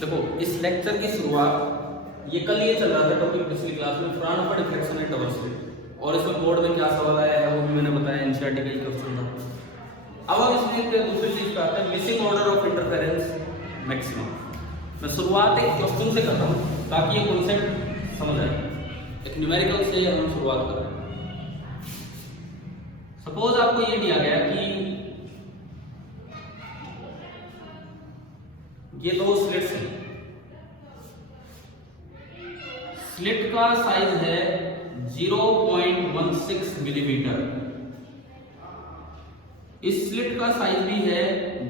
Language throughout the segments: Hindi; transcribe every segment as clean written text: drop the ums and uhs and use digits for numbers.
देखो इस लेक्चर की शुरुआत ये कल ये चल रहा था टॉपिक पिछली क्लास में Fraunhofer diffraction and double slit, और इसमें बोर्ड में क्या सवाल आया है वो भी मैंने बताया, एनसीईआरटी का ही क्वेश्चन था। अब हम इसमें दूसरी चीज पे आते हैं, missing order of interference maximum. मैं शुरुआत एक क्वेश्चन से कर रहा हूँ ताकि ये कॉन्सेप्ट समझ आए। एक न्यूमेरिकल से हम शुरुआत कर रहे हैं। सपोज आपको ये दिया गया कि ये दो स्लिट्स हैं, स्लिट का साइज है 0.16 मिलीमीटर, इस स्लिट का साइज भी है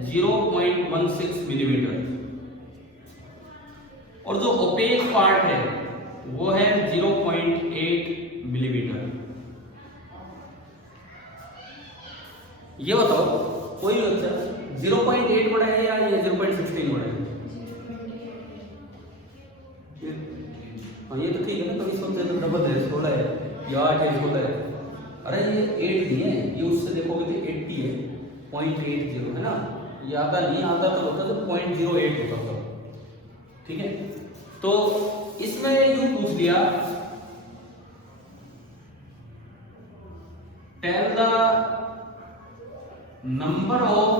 0.16 मिलीमीटर, और जो ओपेक पार्ट है वो है 0.8 मिलीमीटर। ये बताओ कोई बच्चा 0.8 बड़ा है या ये 0.16 बड़ा है? हाँ ये तो ठीक है ना, कभी सोचते तो डबल है, 16 है या 8 है, 16 है। अरे ये 8 नहीं है, ये उससे देखोगे तो 80 है, 0.80 है ना, ये आधा नहीं, आधा तो होता तो 0.08 होता था। ठीक है, तो इसमें यूं पूछ दिया, tell the number of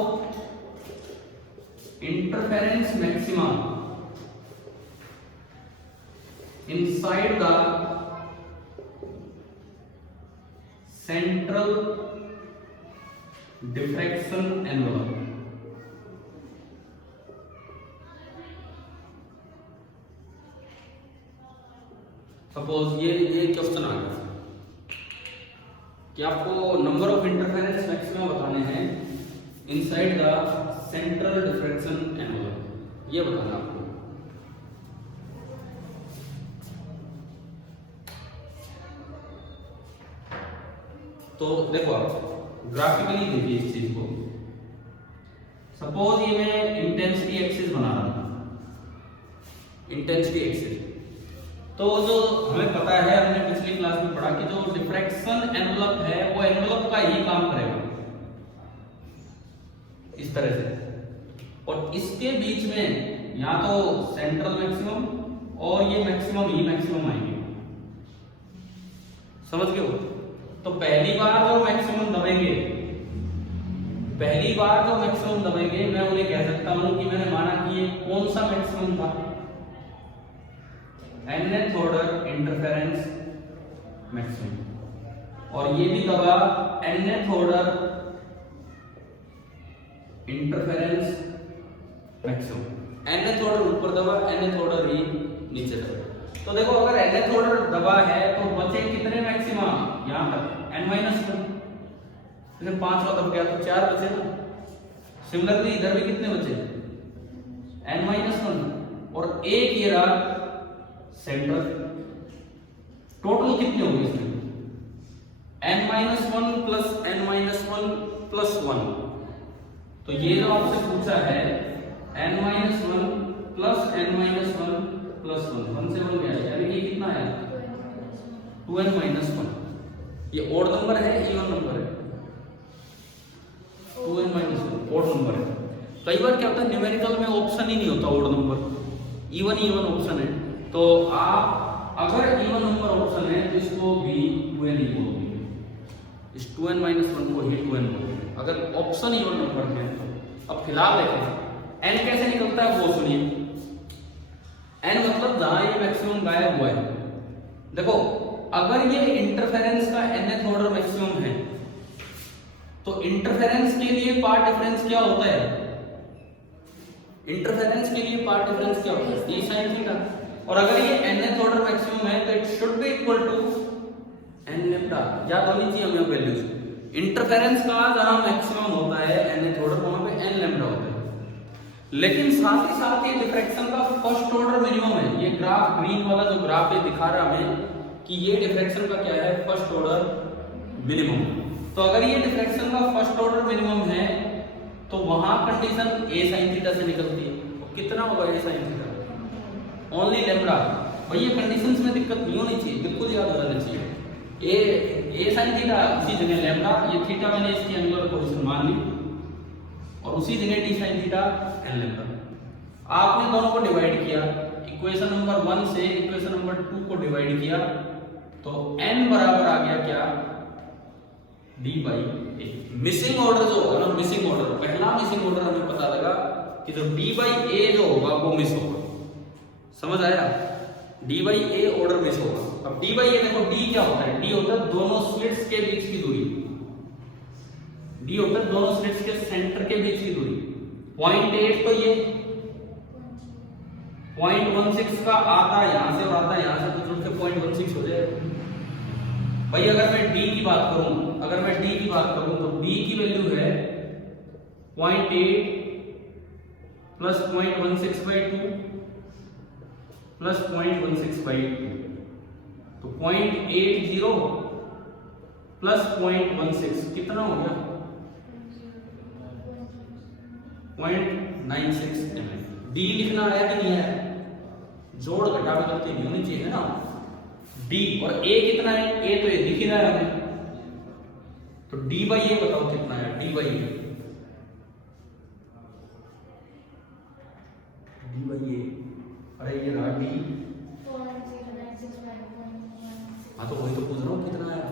interference maxima inside the central diffraction envelope। Suppose ये क्वेश्चन आ गया कि आपको नंबर ऑफ इंटरफेरेंस मैक्सिमा बताने हैं inside the central diffraction envelope, ये बताना आपको। तो देखो आप ग्राफिकली देखिए इस चीज को। सपोज ये मैं इंटेंसिटी एक्सिस बना रहा हूं, इंटेंसिटी एक्सिस, तो जो हमें पता है, हमने पिछली क्लास में पढ़ा कि जो डिफ्रैक्शन एनवलप है वो एनवलप का ही काम करेगा इस तरह से, और इसके बीच में या तो सेंट्रल मैक्सिमम और ये मैक्सिमम ही मैक्सिमम आएंगे। समझ गए हो? तो पहली बार जो मैक्सिमम दबेंगे मैं उन्हें कह सकता हूं कि मैंने माना कि ये कौन सा मैक्सिमम था, nth ऑर्डर इंटरफेरेंस मैक्सिमम, और ये भी दबा nth order interference maximum. nth order ऊपर दबा, nth ऑर्डर ही नीचे दबा। तो देखो अगर nth ऑर्डर दबा है तो बचे कितने मैक्सिमा? यहां तक n-1, जैसे 5वां दब गया तो 4 बचे ना। सिमिलरली इधर भी कितने बचे? n-1 और एक ये रहा सेंटर। टोटल कितने हो गए इसमें? n-1 plus n-1 plus 1। तो ये जो आपसे पूछा है n-1 प्लस n-1 प्लस 1 से 1 गया, यानी कि कितना है? 2n-1। ये ओड नंबर है, इवन नंबर है, 2n-1 ओड नंबर है। कई बार क्या होता है न्यूमेरिकल में ऑप्शन ही नहीं होता ओड नंबर, इवन ऑप्शन है। तो आप अगर इवन नंबर ऑप्शन है तो इसको भी 2n ही बोलोगे, इस 2n-1 को ही 2n बोलोगे अगर ऑप्शन इवन नंबर है तो। अब फिलहाल देखें n कैसे निकलता है वो सुनिए। n मतलब जहां ये मैक्सिमम गायब हुआ है। देखो अगर ये इंटरफेरेंस का nth ऑर्डर मैक्सिमम है तो इंटरफेरेंस के लिए पार्ट डिफरेंस क्या होता है? इंटरफेरेंस के लिए पार्ट डिफरेंस क्या होता है? d sin theta. और अगर ये nth ऑर्डर मैक्सिमम है तो it should be equal to n lambda. याद होनी चाहिए हमें वैल्यूज। इंटरफेरेंस का जहां मैक्सिमम होता है nth ऑर्डर, वहां पे n लैम्डा होता है। लेकिन साथ ही साथ ये डिफ्रैक्शन का फर्स्ट ऑर्डर मिनिमम है। ये ग्राफ ग्रीन वाला जो ग्राफ ये दिखा रहा हमें कि ये डिफ्रैक्शन का क्या है? First order minimum. तो अगर ये डिफ्रैक्शन का फर्स्ट ऑर्डर मिनिमम है तो वहां कंडीशन a sin थीटा से निकलती है। तो कितना होगा a sin theta? Only lambda. और ये कंडीशंस में दिक्कत नहीं होनी चाहिए, बिल्कुल याद हो जाना चाहिए। a sin थीटा उसी जगह लैम्डा, ये थीटा मैंने इसकी एंगुलर पोजीशन मान ली, और उसी जगह d sin theta n lambda. आपने दोनों को डिवाइड किया, इक्वेशन नंबर 1 से इक्वेशन नंबर 2 को डिवाइड किया, तो n बराबर आ गया क्या, d by A. Missing order जो होगा ना, मिसिंग ऑर्डर, पहला मिसिंग ऑर्डर हमें पता लगा कि जो d बाई ए जो होगा वो मिस होगा, समझ आया, d by A order miss होगा। अब d बाई ए देखो, d क्या होता है, d होता है दोनों स्लिट्स के बीच की दूरी, d होता है दोनों स्लिट्स के सेंटर के बीच की दूरी। 0.8 तो ये 0.16 का आधा यहां से और आधा यहां से, तो जुड़ के 0.16 हो जाएगा। भाई अगर मैं d की बात करूं, अगर मैं d की बात करूं तो d की वैल्यू है 0.8 प्लस 0.16/2 प्लस 0.16/2, तो 0.80 प्लस 0.16 कितना हो गया, 0.96 mm। d लिखना आया कि नहीं आया, जोड़ घटा करके होनी चाहिए ना d, और a कितना है, a तो ये दिख ही रहा है हमें, तो d बाई ए बताओ कितना है, d by a, d by a, अरे ये रहा d, हाँ तो वही तो पूछ रहा हूँ कितना आया,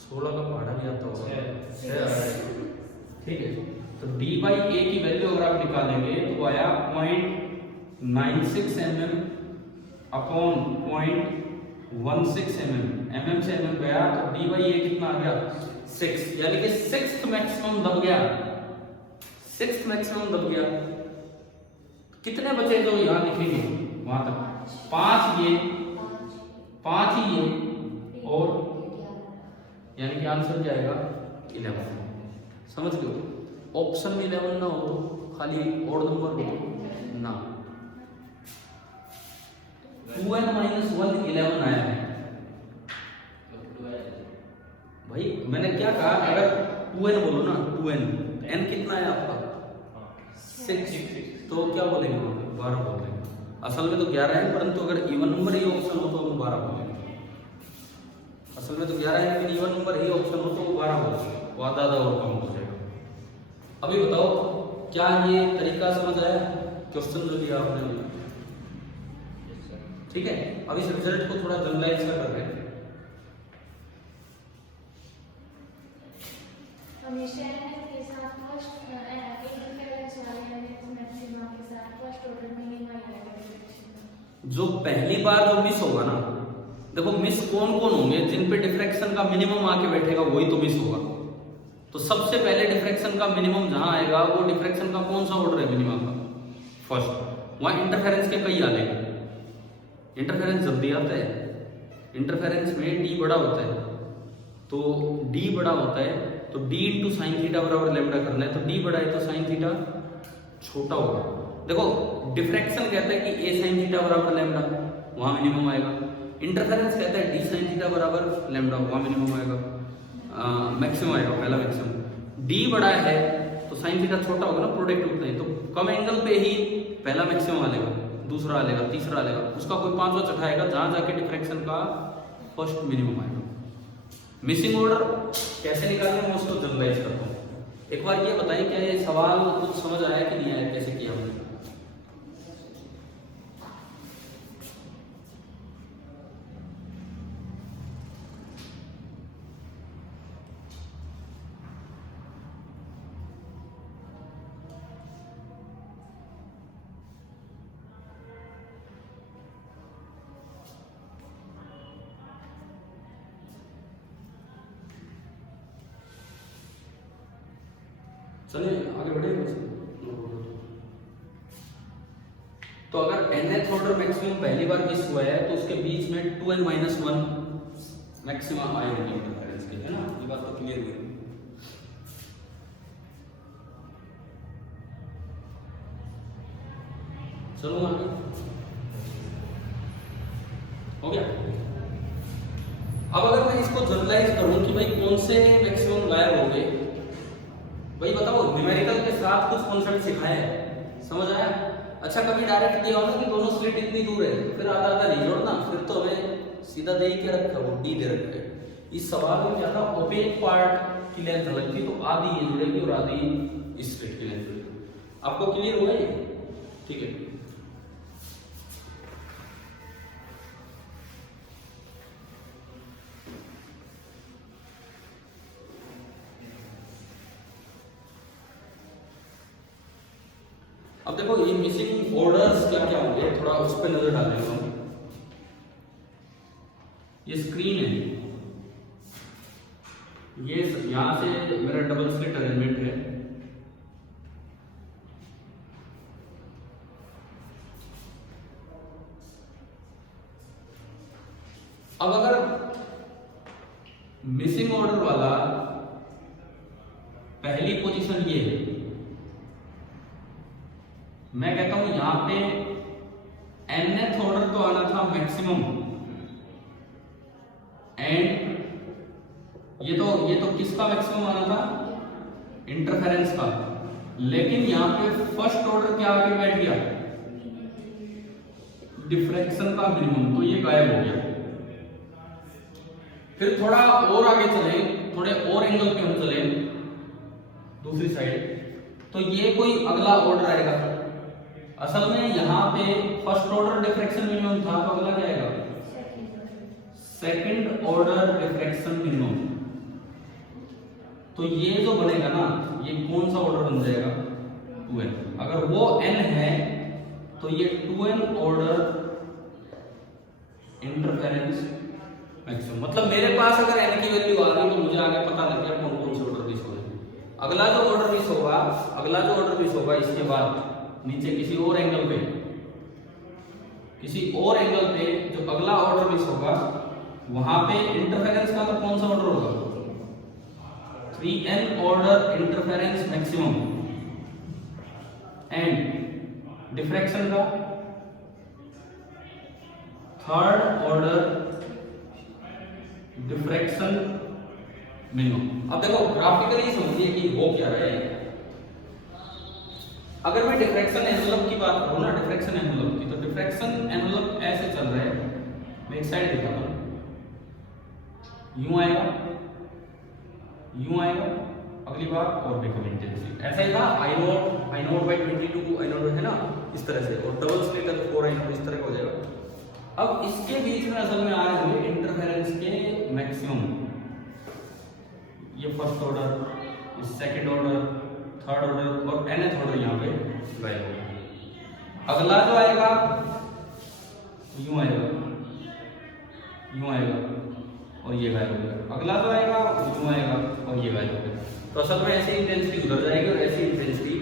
16 का पहाड़ा भी आता होगा, ठीक है। तो d बाई ए की वैल्यू अगर आप निकालेंगे तो आया 0.96 mm अपॉन 0.16 mm, mm से mm गया, तो d बाई ए कितना आ गया 6, यानी कि 6th मैक्सिमम दब गया, 6th मैक्सिमम दब गया। कितने बचे जो यहाँ लिखेंगे वहां तक, 5 ये, 5 ही ये, और यानी कि आंसर क्या आएगा 11, समझ लो। ऑप्शन में 11 ना हो तो खाली और नंबर हो ना, 2n माइनस 1 11 आया है भाई, मैंने क्या कहा, अगर 2n बोलो ना, 2n, n कितना है आपका 6, तो क्या बोलेंगे 12 बोलेंगे, असल में तो 11 है, परंतु अगर इवन नंबर ही ऑप्शन हो तो हम 12 बोलेंगे, असल में तो 11 है लेकिन इवन नंबर ही ऑप्शन हो तो 12 बोलेंगे, वो आधा और कम हो जाएगा। अभी बताओ क्या ये तरीका समझ आया क्वेश्चन जो दिया आपने, ठीक है। अब इस रिजल्ट को थोड़ा जनरलाइज कर रहे हैं, हमेशा के साथ फर्स्ट इंटरफेरेंस वाले मैक्सिमा के साथ फर्स्ट ऑर्डर मिनिमा ही है। जो पहली बार जो मिस होगा ना, देखो मिस कौन कौन होंगे, जिन पे डिफ्रैक्शन का मिनिमम आके बैठेगा वही तो मिस होगा। तो सबसे पहले डिफ्रैक्शन का मिनिमम जहां आएगा वो डिफ्रैक्शन का कौन सा ऑर्डर है मिनिमम का, फर्स्ट, वहां इंटरफेरेंस के कई आ जाएंगे, इंटरफेरेंस जल्दी आता है, इंटरफेरेंस में d बड़ा होता है, तो d बड़ा होता है तो d इंटू साइन थीटा बराबर लैम्डा करना है, तो d बड़ा है तो साइन थीटा छोटा होगा। देखो डिफ्रैक्शन कहता है कि a साइन थीटा बराबर लैम्डा, वहां मिनिमम आएगा, इंटरफेरेंस कहता है d साइन थीटा बराबर लैम्डा, वहां मिनिमम आएगा, मैक्सिमम आएगा, पहला मैक्सिमम। d बड़ा है तो साइन थीटा छोटा होगा ना, प्रोडक्ट उतना ही, तो कम एंगल पे ही पहला मैक्सिमम आ जाएगा, दूसरा आ जाएगा, तीसरा आ जाएगा, उसका कोई 5वां चढ़ाएगा, जहां जाके डिफ्रैक्शन का फर्स्ट मिनिमम आएगा। मिसिंग ऑर्डर कैसे निकालना है मैं उसको जनरलाइज करता हूँ। एक बार ये बताइए क्या ये सवाल कुछ समझ आया कि नहीं आया, कैसे किया हमने? चलिए आगे बढ़े। तो अगर nth ऑर्डर मैक्सिमम पहली बार मिस हुआ है तो उसके बीच में 2n माइनस 1 मैक्सिमम आए होंगे इंटरफेरेंस के, है ना, ये बात तो क्लियर हुई। चलो आगे हो गया। अब अगर मैं इसको जनरलाइज करूं कि भाई कौन से मैक्सिमम गायब हो गए, भाई बताओ, न्यूमेरिकल के साथ कुछ कॉन्सेप्ट सिखाया है, समझ आया? अच्छा कभी डायरेक्ट दिया हो ना कि दोनों स्लिट इतनी दूर है, फिर आधा आधा नहीं जोड़ना, फिर तो हमें सीधा दे के रखा, वो डी दे रखा है। इस सवाल में क्या था, ओपेक पार्ट की लेंथ अलग थी, तो आधी ये जुड़ेगी और आधी इस स्लिट की लेंथ जुड़ेगी। आपको क्लियर हुआ ये? ठीक है। अब देखो ये मिसिंग ऑर्डर्स क्या क्या होंगे, थोड़ा उस पर नजर डालेंगे हम। ये स्क्रीन है, ये यहां से मेरा डबल स्लिट अरेंजमेंट है। अब अगर मिसिंग ऑर्डर वाला पहली पोजीशन ये है, मैं कहता हूं यहां पे nth ऑर्डर तो आना था मैक्सिमम, एंड ये तो किसका मैक्सिमम आना था, इंटरफेरेंस का। लेकिन यहां पे फर्स्ट ऑर्डर क्या आके बैठ गया, डिफ्रैक्शन का मिनिमम, तो ये गायब हो गया। फिर थोड़ा और आगे चले, थोड़े और एंगल पे हम चले दूसरी साइड, तो ये कोई अगला ऑर्डर आएगा। असल में यहां पे फर्स्ट ऑर्डर डिफ्रैक्शन मिनिमम था, तो अगला क्या आएगा, सेकंड ऑर्डर डिफ्रैक्शन मिनिमम। तो ये जो बनेगा ना, ये कौन सा ऑर्डर बन जाएगा, 2n। अगर वो n है तो ये 2n ऑर्डर इंटरफेरेंस मैक्सिमम। मतलब मेरे पास अगर n की वैल्यू आ गई तो मुझे आगे पता लग गया कौन कौन से ऑर्डर मिस हो रहे हैं। अगला जो ऑर्डर मिस होगा इसके बाद नीचे किसी और एंगल पे जो अगला ऑर्डर मिस होगा, वहां पे इंटरफेरेंस का तो कौन सा ऑर्डर होगा, 3n order interference maximum, and diffraction का थर्ड ऑर्डर डिफ्रैक्शन मिनिमम। अब देखो ग्राफिकली समझिए कि हो क्या रहा है। अगर मैं डिफ्रैक्शन एनवलप की बात करूं ना, डिफ्रैक्शन एनवलप की, तो डिफ्रैक्शन एनवलप ऐसे चल रहा है, मैं एक साइड दिखाता हूं, यूं आएगा, अगली बार और भी कम इंटेंसिटी, ऐसा ही था I note by 22 I note है ना, इस तरह से, और डबल स्लिट है तो 4 I नोट इस तरह का हो जाएगा। अब इसके बीच में असल में आ रहे होंगे इंटरफेरेंस के मैक्सिमम, ये फर्स्ट ऑर्डर, ये सेकंड ऑर्डर, थर्ड ऑर्डर और nth ऑर्डर यहाँ पे गायब हो गया। अगला जो आएगा यूं आएगा और ये गायब हो गया। अगला जो आएगा यूं आएगा और ये गायब हो गया। तो असल में ऐसी इंटेंसिटी उधर जाएगी और ऐसी इंटेंसिटी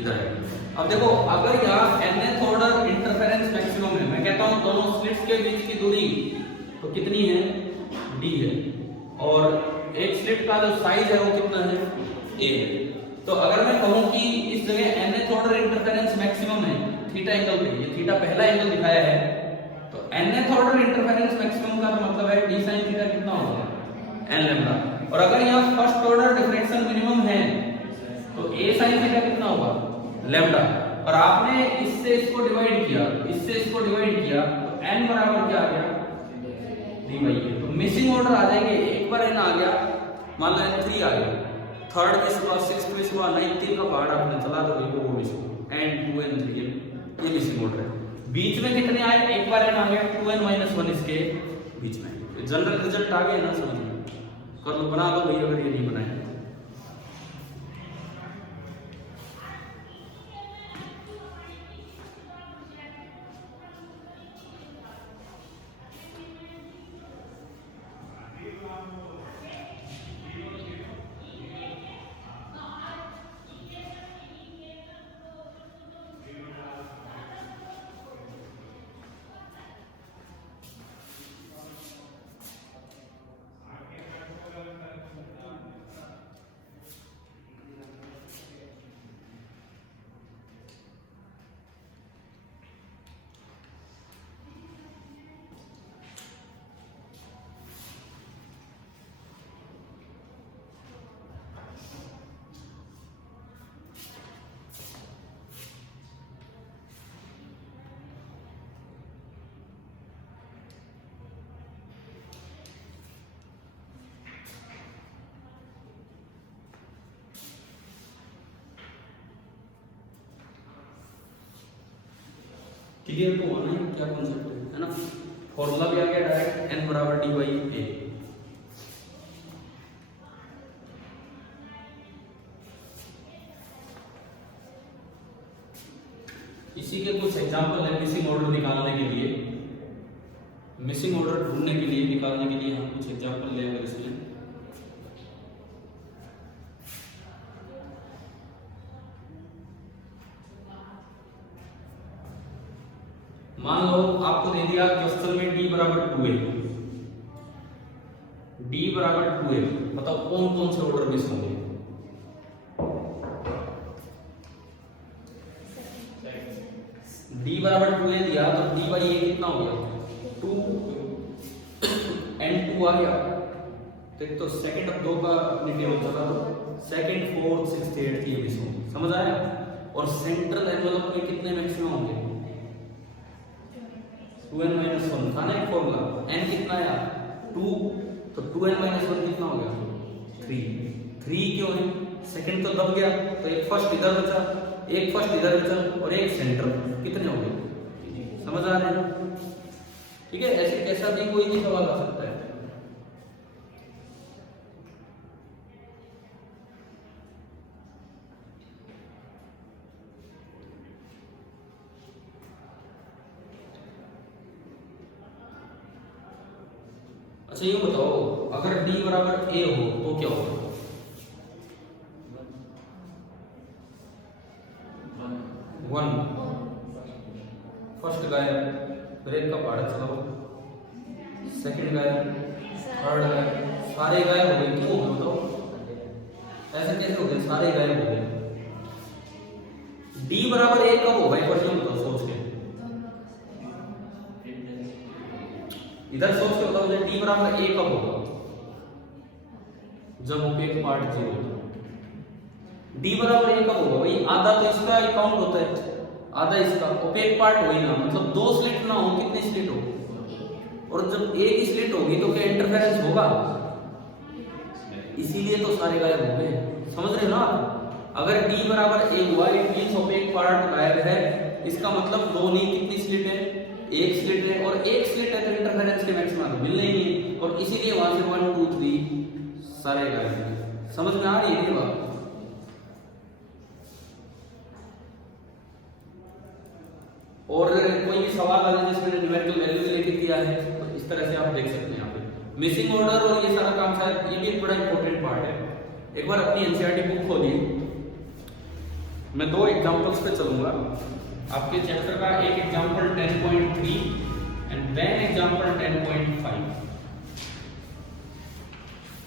इधर आएगी। अब देखो अगर यहाँ nth ऑर्डर इंटरफेरेंस मैक्सिमम है, मैं कहता हूँ दोनों स्लिट्स के बीच की दूरी तो कितनी है, d है, और एक स्लिट का जो साइज है वो कितना है, a है। तो अगर मैं कहूं कि इस जगह nth ऑर्डर इंटरफेरेंस मैक्सिमम है थीटा एंगल पे, ये थीटा पहला एंगल दिखाया है, तो nth ऑर्डर इंटरफेरेंस मैक्सिमम का तो मतलब है d sin थीटा कितना होगा, n लैम्डा। और अगर यहाँ फर्स्ट ऑर्डर डिफ्रैक्शन मिनिमम है तो a sin थीटा कितना होगा, लैम्डा। और आपने इससे इसको डिवाइड किया, तो n बराबर क्या आ गया, d बाई a। तो मिसिंग ऑर्डर आ जाएंगे, एक बार n आ गया, मान लो n3 आ गया, थर्ड मिस हुआ, सिक्स्थ मिस हुआ, नाइन्थ, 3 का पहाड़ आपने चला तो वो मिस हुआ, एंड 2n 3n, ये मिसिंग ऑर्डर है। बीच में कितने आए, एक बार n आ गया, 2n - 1 इसके बीच में। जनरल रिजल्ट आ गया ना, समझ में कर लो, बना लो भाई अगर ये नहीं बनाए। क्लियर तो होना है क्या कॉन्सेप्ट है ना। फॉर्मूला भी आ गया डायरेक्ट, n बराबर डी बाई ए। इसी के कुछ एग्जांपल है मिसिंग ऑर्डर निकालने के लिए, मिसिंग ऑर्डर ढूंढने के लिए, निकालने के लिए हम कुछ एग्जांपल लेंगे इसमें। मान लो आपको दे दिया क्वेश्चन में d बराबर 2a, d बराबर 2a, बताओ कौन कौन से ऑर्डर मिस होंगे। d बराबर 2a दिया तो d बाई a कितना हो गया 2 n 2 आ गया। तो एक तो सेकंड अब 2 का अपने टेबल चला दो, सेकंड 4 6 8 ये मिस होंगे, समझ आया। और सेंट्रल एनवेलप में कितने मैक्सिमम होंगे 2n - 1 था ना एक फॉर्मूला, n कितना आया 2, तो 2n - 1 कितना हो गया 3 क्यों है, सेकंड तो दब गया तो एक फर्स्ट इधर बचा, एक फर्स्ट इधर बचा और एक सेंटर, कितने हो गए, समझ आ रहे हैं ना। ठीक है, ऐसे कैसा भी कोई भी सवाल आ सकता है। अच्छा ये बताओ अगर d बराबर a हो तो क्या होगा 1 फर्स्ट गायब, ब्रेक का पहाड़ चलाओ, सेकंड गायब, थर्ड गायब, सारे गायब हो गए, क्यों बताओ ऐसा कैसे हो गया, सारे गायब हो गए। d बराबर a कब होगा एक बार बताओ सोच के, इधर सोच के बताओ d बराबर a कब होगा, जब ओपेक पार्ट 0 होगा। d बराबर a कब होगा भाई, आधा तो इसका काउंट होता है, आधा इसका, ओपेक पार्ट हो ही ना, मतलब 2 स्लिट ना हो, कितने स्लिट हो, और जब एक ही स्लिट होगी तो क्या इंटरफेरेंस होगा, इसीलिए तो सारे गायब हो गए, समझ रहे हो ना आप। अगर d बराबर a हुआ इट मींस ओपेक पार्ट गायब है, इसका मतलब दो नहीं कितनी स्लिट है, एक स्लिट है, और एक स्लिट है तो इंटरफेरेंस के मैक्सिमम तो मिलने ही नहीं, और इसीलिए वहां से 1 2 3 सारे गायब हैं। समझ में आ रही है ये बात। और कोई भी सवाल आ जाए जिसमें न्यूमेरिकल वैल्यू रिलेटेड किया है तो इस तरह से आप देख सकते हैं यहाँ पे मिसिंग ऑर्डर और ये सारा काम, शायद ये भी एक बड़ा इंपॉर्टेंट पार्ट है। एक बार अपनी एनसीईआरटी बुक खोलिए, मैं 2 एग्जांपल्स पे चलूंगा आपके चैप्टर का, एक एग्जांपल 10.3 एंड देन एग्जांपल 10.5।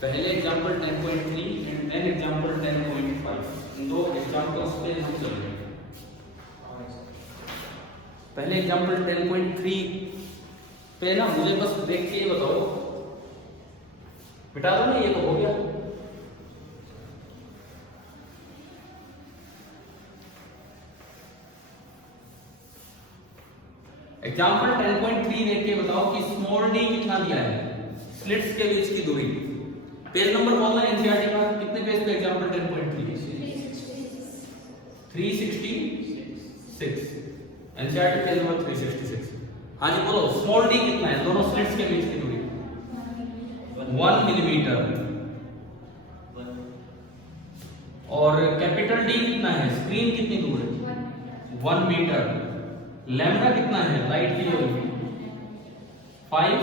पहले एग्जांपल 10.3 एंड देन एग्जांपल 10.5, इन 2 एग्जांपल्स पे हम चलेंगे। पहले एग्जांपल 10.3 पे ना मुझे बस देख के ये बताओ, मिटा दो ना ये तो हो गया। एग्जांपल 10.3 देख के बताओ कि स्मॉल d कितना दिया है, स्लिट्स के बीच की दूरी। पेज नंबर बोलना है एनसीईआरटी का, कितने पेज पे एग्जांपल 10.3 366, एनसीईआरटी पेज नंबर 366। हाँ जी बोलो, स्मॉल d कितना है, दोनों स्लिट्स के बीच की दूरी 1 मिलीमीटर, और कैपिटल D कितना है, स्क्रीन कितनी दूर है 1 मीटर, लैम्डा कितना है, लाइट की दूरी 5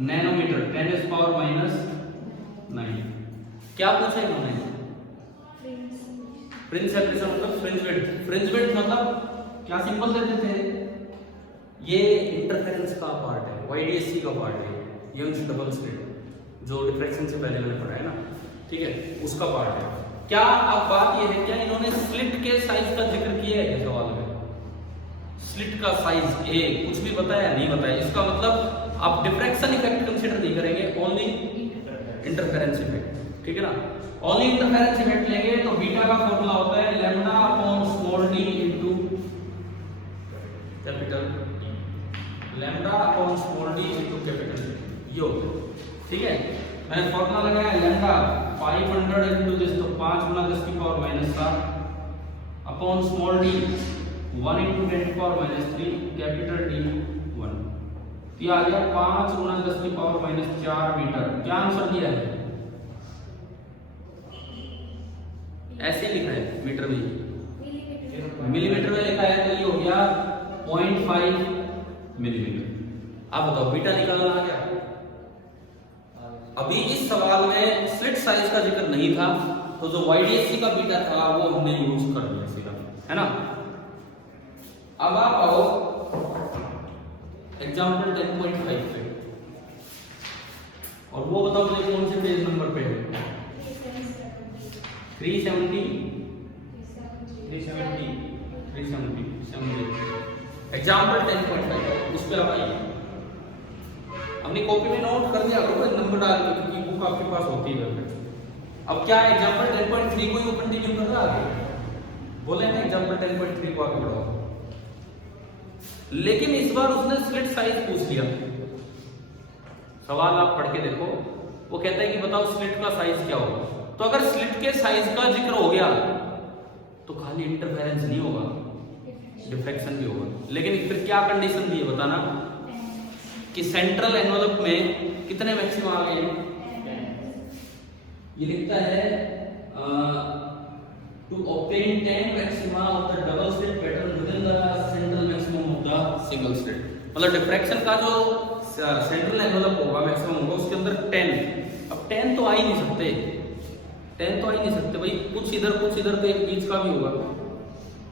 नैनोमीटर, 10⁻⁹ क्या पूछा इन्होंने, फ्रिंज सेपरेशन मतलब फ्रिंज विड्थ। फ्रिंज विड्थ मतलब क्या सिंबल देते थे, ये इंटरफेरेंस का पार्ट है, वाईडीएससी का पार्ट है, यंग्स डबल स्लिट जो डिफ्रैक्शन से पहले मैंने पढ़ा है ना, ठीक है, उसका पार्ट है। क्या अब बात ये है, क्या इन्होंने स्लिट के साइज का जिक्र किया है क्या सवाल में, स्लिट का साइज ए कुछ भी बताया नहीं बताया, इसका मतलब आप डिफ्रैक्शन इफेक्ट कंसीडर नहीं करेंगे, ओनली इंटरफेरेंस इफेक्ट, ठीक है ना। ओनली इंटरफेरेंस इफेक्ट लेंगे तो बीटा का फॉर्मूला होता है lambda upon small d into capital, lambda upon small d into capital, यो, ठीक है। मैंने फॉर्मूला लगाया लैम्डा 500 इनटू दिस, तो 5 × 10⁻⁷ upon small d 1 × 10⁻³ capital D 1। तो ये आ गया 5 × 10⁻⁴ मीटर। क्या आंसर दिया है? ऐसे लिखा है मीटर में, मिलीमीटर में लिखा है तो ये हो गया 0.5 मिलीमीटर। अब बताओ बीटा निकालना आ गया। अभी इस सवाल में स्लिट साइज का जिक्र नहीं था, तो जो YDSC का बीटा था वो हमने यूज कर लिया सीधा, है ना। अब आप आओ एग्जाम्पल 10.5 पे, और वो बताओ मुझे कौन से पेज नंबर पे है? 370 एग्जाम्पल 10.5 उस पे आप आइए। अपनी कॉपी में नोट कर दिया करो नंबर डाल के, क्योंकि बुक आपके पास होती है। अब क्या एग्जाम्पल 10.3 को ही कंटिन्यू कर रहा है? बोले ना एग्जाम्पल 10.3 को आगे बढ़ाओ, लेकिन इस बार उसने स्लिट साइज पूछ लिया। सवाल आप पढ़ के देखो, वो कहता है कि बताओ स्लिट का साइज क्या होगा। तो अगर स्लिट के साइज का जिक्र हो गया तो खाली इंटरफेरेंस नहीं होगा, डिफ्रैक्शन भी होगा। लेकिन फिर क्या कंडीशन दी है बताना, कि सेंट्रल एनवलप में कितने मैक्सिमा आ गए? ये लिखता है to obtain 10 maxima of the double slit pattern within the central maximum of the single slit. मतलब डिफ्रैक्शन का जो सेंट्रल एनवलप होगा मैक्सिमम होगा उसके अंदर 10। अब 10 तो आ ही नहीं सकते, 10 तो आ ही नहीं सकते भाई, कुछ इधर तो एक बीच का भी होगा।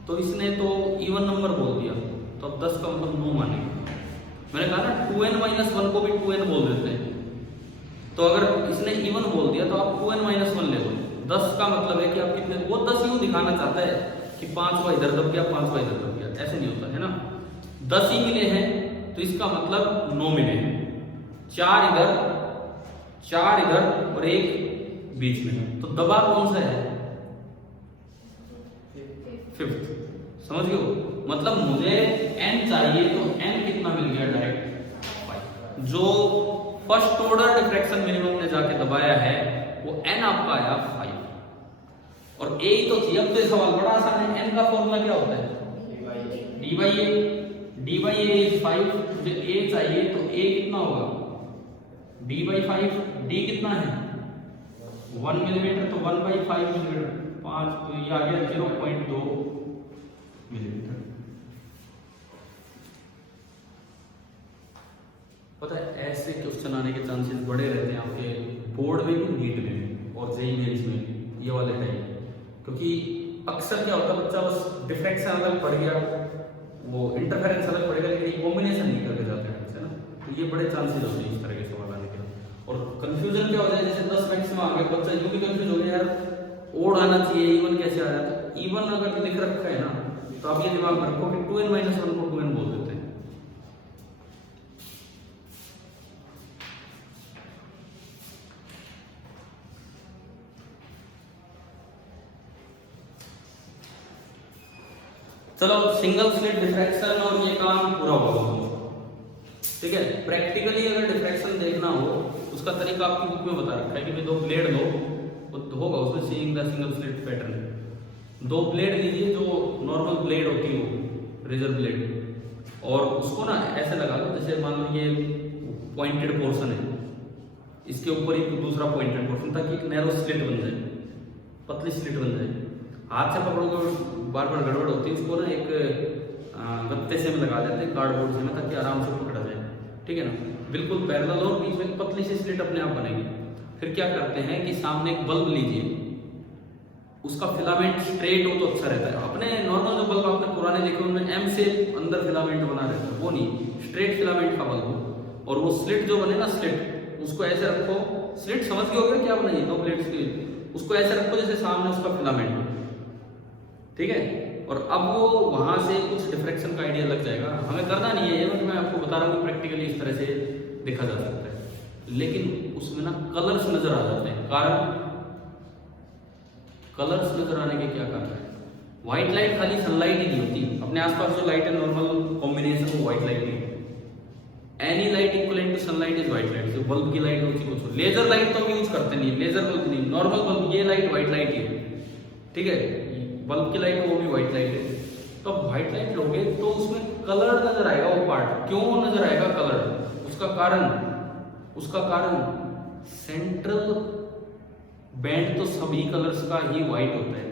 तो इसने तो इवन नंबर बोल दिया, तो अब 10 का मतलब 9 मानेंगे। मैंने कहा ना 2n-1 को भी 2n बोल देते हैं। तो अगर इसने इवन बोल दिया तो आप 2n-1 ले लो। 10 का मतलब है कि आप कितने, वो 10 यूं दिखाना चाहता है कि 5वां इधर दब गया, 5वां इधर दब गया, ऐसे नहीं होता है ना। 10 ही मिले हैं तो इसका मतलब 9 मिले हैं, 4 इधर और 1 बीच में। तो दबा कौन सा है? 5th। समझ गए? मतलब मुझे n चाहिए तो n कितना मिल गया? डायरेक्ट 5। जो फर्स्ट ऑर्डर डिफ्रैक्शन मिनिमम ने जाके दबाया है वो n आपका आया 5। और a ही तो थी। अब तो सवाल बड़ा आसान है। n का फॉर्मूला क्या होता है? d/a is 5। मुझे a चाहिए तो a कितना होगा? d/5। d कितना है? 1 मिलीमीटर, तो 1/5 मिलीमीटर 5, तो ये आ गया 0.2 मिलीमीटर। पता है ऐसे क्वेश्चन आने के चांसेस बड़े रहते हैं आपके बोर्ड में भी, नीट में भी, और जेईई मेंस में भी, ये वाले टाइप। क्योंकि अक्सर क्या होता है, बच्चा बस डिफ्रैक्शन अलग पढ़ गया, वो इंटरफेरेंस अलग पढ़ेगा, लेकिन कॉम्बिनेशन नहीं करके जाते हैं, है ना। तो ये बड़े चांसेस होते हैं इस तरह के सवाल आने के। और कंफ्यूजन क्या हो जाए, जैसे 10 मैक्सिमम आ गया, बच्चा यूं भी कंफ्यूज हो गया यार ओड आना चाहिए, इवन कैसे आया। तो इवन अगर लिख रखा है ना, तो आप ये दिमाग में रखो कि 2n-1 को 2n बोल देते हैं। चलो सिंगल स्लिट डिफ्रैक्शन और ये काम पूरा हुआ। ठीक है, प्रैक्टिकली अगर डिफ्रैक्शन देखना हो उसका तरीका आपकी बुक में बता रखा है कि भाई 2 ब्लेड लो, तो होगा उसमें seeing the single slit pattern. 2 blade लीजिए, जो नॉर्मल ब्लेड होती हो, रेजर ब्लेड, और उसको ना ऐसे लगा लो जैसे मान लो ये पॉइंटेड पोर्शन है, इसके ऊपर ही दूसरा पॉइंटेड पोर्शन, ताकि एक नैरो स्लिट बन जाए, पतली स्लिट बन जाए। हाथ से पकड़ोगे बार बार गड़बड़ होती है, उसको ना एक गत्ते से में लगा देते हैं, कार्डबोर्ड से में, ताकि आराम से पकड़ा जाए। ठीक है ना, बिल्कुल पैरेलल और बीच में पतली सी स्लिट अपने आप बनेगी। फिर क्या करते हैं कि सामने एक बल्ब लीजिए, उसका फिलामेंट स्ट्रेट हो तो अच्छा रहता है। अपने नॉर्मल जो बल्ब आपने पुराने देखे उनमें एम से अंदर फिलामेंट बना रहता है, वो नहीं, स्ट्रेट फिलामेंट का बल्ब हो। और वो स्लिट जो बने ना, स्लिट उसको ऐसे रखो, स्लिट समझ गए होगा क्या बनाइए, 2 प्लेट्स की, उसको ऐसे रखो जैसे सामने उसका फिलामेंट हो। ठीक है, और अब वो वहां से कुछ डिफ्रैक्शन का आइडिया लग जाएगा। हमें करना नहीं है ये, मैं आपको बता रहा हूँ कि प्रैक्टिकली इस तरह से देखा जा सकता है। लेकिन उसमें ना कलर्स नजर आ जाते हैं। कारण, कलर्स नजर आने के क्या कारण है? व्हाइट लाइट खाली सनलाइट ही नहीं होती, अपने आसपास जो लाइट है नॉर्मल कॉम्बिनेशन वो व्हाइट लाइट नहीं। Any light equivalent to sunlight is white light. जो बल्ब की लाइट होती है उसको, लेजर लाइट तो हम यूज करते नहीं, लेजर बल्ब नहीं, नॉर्मल बल्ब, ये लाइट व्हाइट लाइट ही है। ठीक है, बल्ब की लाइट वो भी व्हाइट लाइट है। तो व्हाइट व्हाइट लाइट लोगे तो उसमें कलर नजर आएगा, वो पार्ट क्यों नजर आएगा कलर, उसका कारण सेंट्रल बैंड तो सभी कलर्स का ही व्हाइट होता है,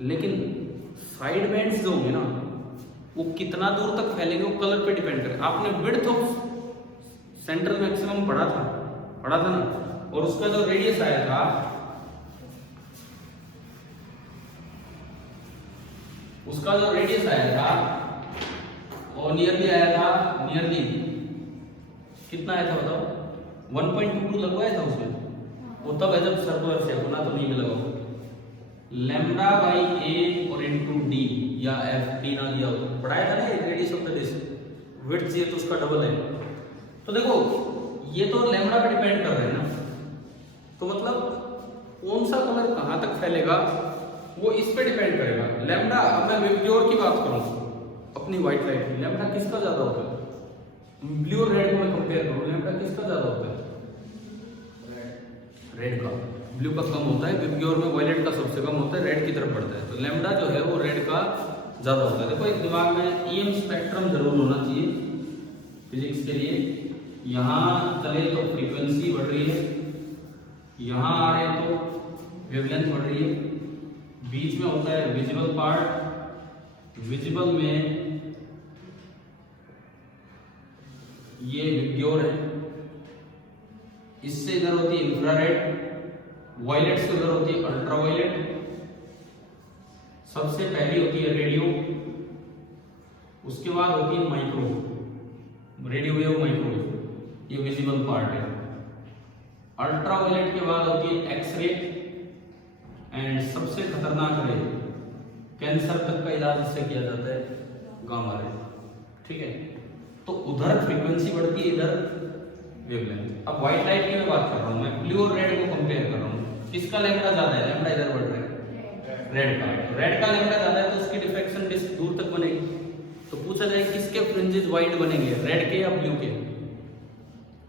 लेकिन साइड बैंड्स जो होंगे ना वो कितना दूर तक फैलेंगे वो कलर पे डिपेंड करे। आपने विड्थ ऑफ सेंट्रल मैक्सिमम पढ़ा था ना, और उसका जो रेडियस आया था वो नियरली आया था, नियरली कितना आया था बताओ, 1.22 लगवाया था उसमें, वो तब है जब सर्कुलर शेप होना, तो नहीं लगा लैम्डा बाई ए और इनटू डी या एफ डी ना दिया हो, पढ़ाया था ना radius of the disc, width ये तो उसका डबल है। तो देखो ये तो लैम्डा पे डिपेंड कर रहे हैं ना, तो मतलब कौन सा कलर कहां तक फैलेगा वो इस पे डिपेंड करेगा। लैम्डा, अब मैं विबग्योर की बात करूं अपनी व्हाइट लाइट की, लैम्डा किसका ज्यादा होता है, ब्लू और रेड को मैं कंपेयर करूं, लैम्डा किसका ज्यादा होता है, रेड का, ब्लू का कम होता है, विबग्योर में वायलेट का सबसे कम होता है, रेड की तरफ बढ़ता है, तो लैम्डा जो है वो रेड का ज्यादा होता है। देखो एक दिमाग में ईएम स्पेक्ट्रम जरूर होना चाहिए फिजिक्स के लिए, यहाँ चले तो फ्रीक्वेंसी बढ़ रही है, यहाँ आ रहे तो वेवलेंथ बढ़ रही है, बीच में होता है विजिबल पार्ट, विजिबल में ये विबग्योर है, इससे इधर होती है इंफ्रारेड, वायलेट से उधर होती है अल्ट्रावायलेट, सबसे पहली होती है रेडियो, उसके बाद होती है माइक्रो, रेडियो वेव माइक्रोवेव, ये विजिबल पार्ट है। अल्ट्रावायलेट के बाद होती है एक्सरे, एंड सबसे खतरनाक रे, कैंसर तक का इलाज इससे किया जाता है, गामा रे, ठीक है। तो उधर फ्रीक्वेंसी बढ़ती है, इधर वेवलेंथ। अब व्हाइट लाइट की मैं बात कर रहा हूं, मैं ब्लू और रेड को कंपेयर कर रहा हूं, किसका लैम्डा ज्यादा है, लैम्डा इधर बढ़ रहा है, रेड का लैम्डा ज्यादा है, तो उसकी डिफ्रैक्शन डिस्क दूर तक बनेगी। तो पूछा जाए किसके फ्रिंजेस व्हाइट बनेंगे, रेड के या ब्लू के,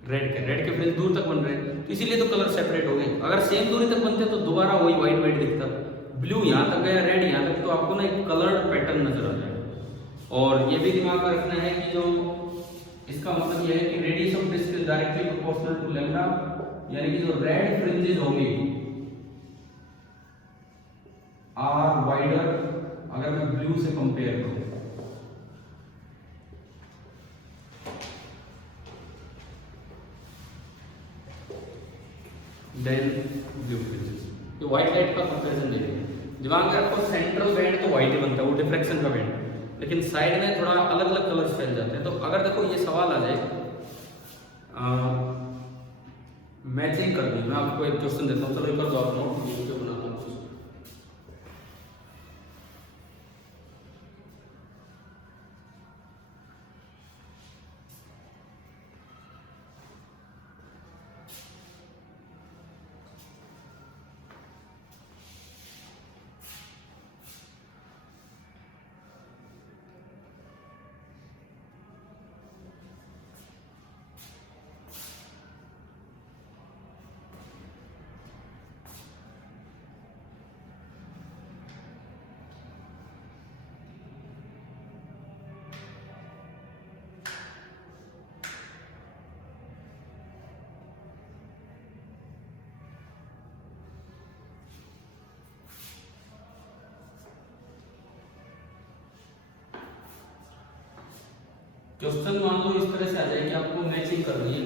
रेड के फ्रिंज दूर तक बन रहे हैं, तो इसीलिए तो कलर सेपरेट हो गए। अगर सेम दूरी तक बनते तो दोबारा वही व्हाइट दिखता, ब्लू यहाँ तक गया, रेड यहाँ तक, तो आपको ना एक कलर पैटर्न नजर आ जाएगा। और ये भी दिमाग में रखना है कि जो इसका मतलब यह है कि radius of disc is directly proportional to lambda, यानी कि जो रेड फ्रिंजेस होंगे आर वाइडर, अगर मैं ब्लू से कंपेयर करूं, देन ब्लू फ्रिंजेस। तो व्हाइट लाइट का कंपैरिजन देखिए, दिमाग में रखो सेंट्रल बैंड तो व्हाइट ही बनता है, वो डिफ्रैक्शन का बैंड, लेकिन साइड में थोड़ा अलग अलग कलर्स फैल जाते हैं। तो अगर देखो ये सवाल आ जाए मैचिंग करनी, मैं आपको एक क्वेश्चन देता हूँ, चलो एक बार आप नोट वीडियो बनाता हूँ। क्वेश्चन मान लो इस तरह से आ जाए कि आपको मैचिंग करनी है,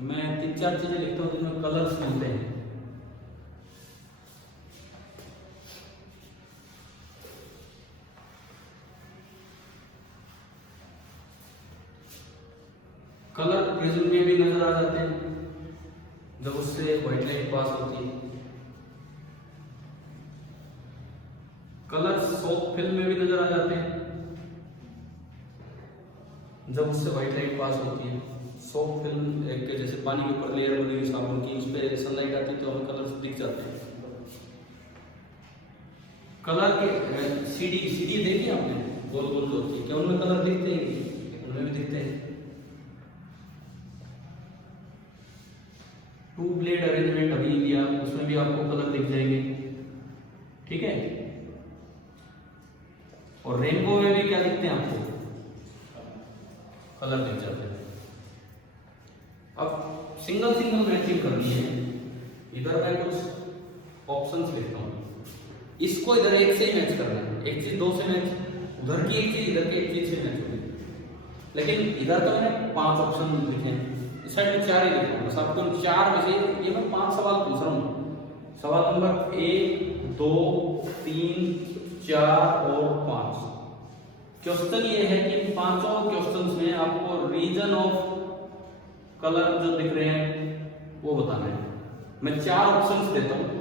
मैं 3-4 चीजें लिखता हूँ जिनमें कलर्स मिलते हैं। कलर प्रिज्म में भी नजर आ जाते हैं जब उससे व्हाइट लाइट पास होती है, कलर सोप फिल्म में भी नजर आ जाते हैं जब उससे व्हाइट लाइट पास होती है। सोप फिल्म एक जैसे पानी के ऊपर लेयर बनी हुई साबुन की, उस पर सनलाइट आती है तो हमें कलर्स दिख जाते हैं। कलर के सीडी देखी आपने, गोल गोल जो होती है, क्या उनमें कलर दिखते हैं? उनमें भी दिखते हैं। टू ब्लेड अरेंजमेंट अभी लिया, उसमें भी आपको कलर दिख जाएंगे, ठीक है। और रेनबो में भी क्या दिखते हैं आपको, कलर दिख जाते हैं। अब सिंगल सिंगल मैचिंग करनी है, इधर मैं कुछ ऑप्शंस लिखता हूँ, इसको इधर एक से ही मैच करना है, एक चीज दो से मैच, उधर की एक चीज इधर की एक चीज से मैच होगी। लेकिन इधर तो मैंने 5 ऑप्शन लिखे हैं, इस साइड में 4 ही लिखे हैं, बस आपको 4 में से ये मैं 5 सवाल पूछ रहा हूँ। सवाल नंबर 1 2 3 4 और 5। क्वेश्चन ये है कि पांचों क्वेश्चंस में आपको रीजन ऑफ कलर जो दिख रहे हैं वो बताना है। मैं 4 ऑप्शंस देता हूं,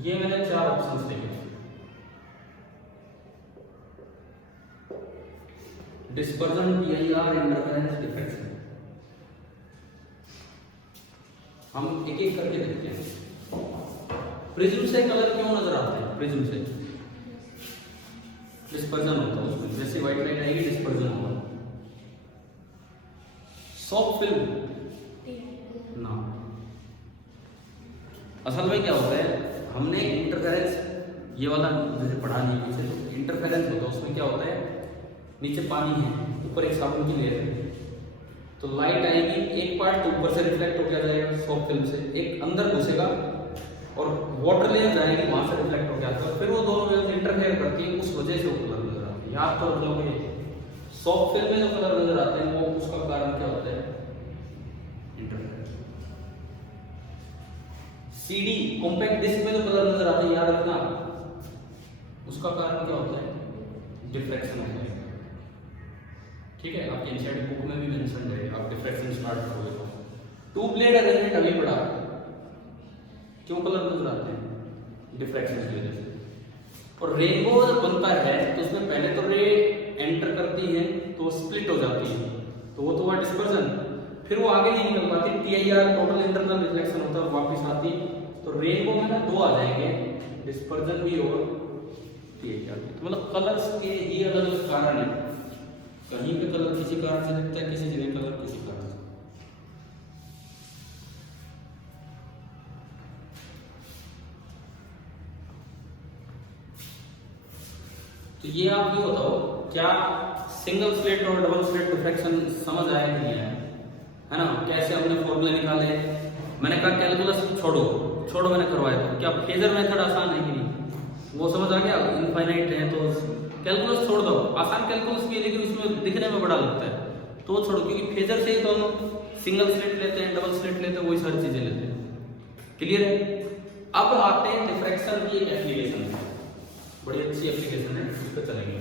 ये मैंने 4 ऑप्शंस देखे। Dispersion, PIR, interference, diffraction. हम एक एक करके देखते हैं। प्रिज्म से कलर क्यों नजर आते हैं? प्रिज्म से डिस्पर्जन होता है उसमें, जैसे व्हाइट लाइट आएगी डिस्पर्जन होगा। सॉफ्ट फिल्म ना, असल में क्या होता है, हमने इंटरफेरेंस ये वाला जैसे पढ़ा नहीं पीछे, तो इंटरफेरेंस होता है उसमें क्या होता है, नीचे पानी है, ऊपर एक साबुन की लेयर है, तो लाइट आएगी, एक पार्ट तो ऊपर से रिफ्लेक्ट होकर जाएगा सॉफ्ट फिल्म से, एक अंदर घुसेगा और वाटर लेयर जाएगी, वहां से रिफ्लेक्ट होकर आता है, फिर वो दोनों लेयर इंटरफेयर करती है, उस वजह से वो कलर नजर आता है। याद तो रख लोगे, सॉफ्ट फिल्म में जो कलर नजर आते हैं वो उसका कारण क्या होता है, इंटरफेरेंस। सीडी कॉम्पैक्ट डिस्क में जो कलर नजर आते हैं, याद रखना, उसका कारण क्या होता है, डिफ्रैक्शन होता है। ठीक है, आपके एनसीईआरटी बुक में भी मेंशन है, आप डिफ्रैक्शन स्टार्ट करोगे तो। टू प्लेट अरेंजमेंट अभी पढ़ा, क्यों कलर नजर आते हैं, डिफ्रैक्शन की वजह से। और रेनबो जब बनता है तो उसमें पहले तो रे एंटर करती है तो स्प्लिट हो जाती है, तो वो तो हुआ डिस्पर्जन, फिर वो आगे नहीं निकल पाती, टीआईआर टोटल इंटरनल रिफ्लेक्शन होता है और वापस आती, तो रेनबो में ना 2 आ जाएंगे, डिस्पर्जन भी और टीआईआर भी। तो मतलब कलर्स के ये अलग अलग कारण है, कहीं पे कलर किसी कारण से दिखता है, किसी जगह कलर किसी कारण से। तो ये आप ये बताओ, क्या सिंगल स्लिट और डबल स्लिट डिफ्रैक्शन समझ आया कि नहीं आया, है ना? कैसे हमने फॉर्मूले निकाले, मैंने कहा कैलकुलस छोड़ो मैंने करवाया, तो क्या फेजर मेथड आसान है कि नहीं, वो समझ आ गया, इनफाइनाइट है तो कैलकुलस छोड़ दो, आसान कैलकुलस भी है लेकिन उसमें दिखने में बड़ा लगता है, तो छोड़ो, क्योंकि फेजर से ही दोनों सिंगल स्लिट लेते हैं, डबल स्लिट लेते हैं, वही सारी चीजें लेते हैं। क्लियर है? अब आते हैं डिफ्रैक्शन की एक एप्लीकेशन, बड़ी अच्छी एप्लीकेशन है, इस पर चलेंगे।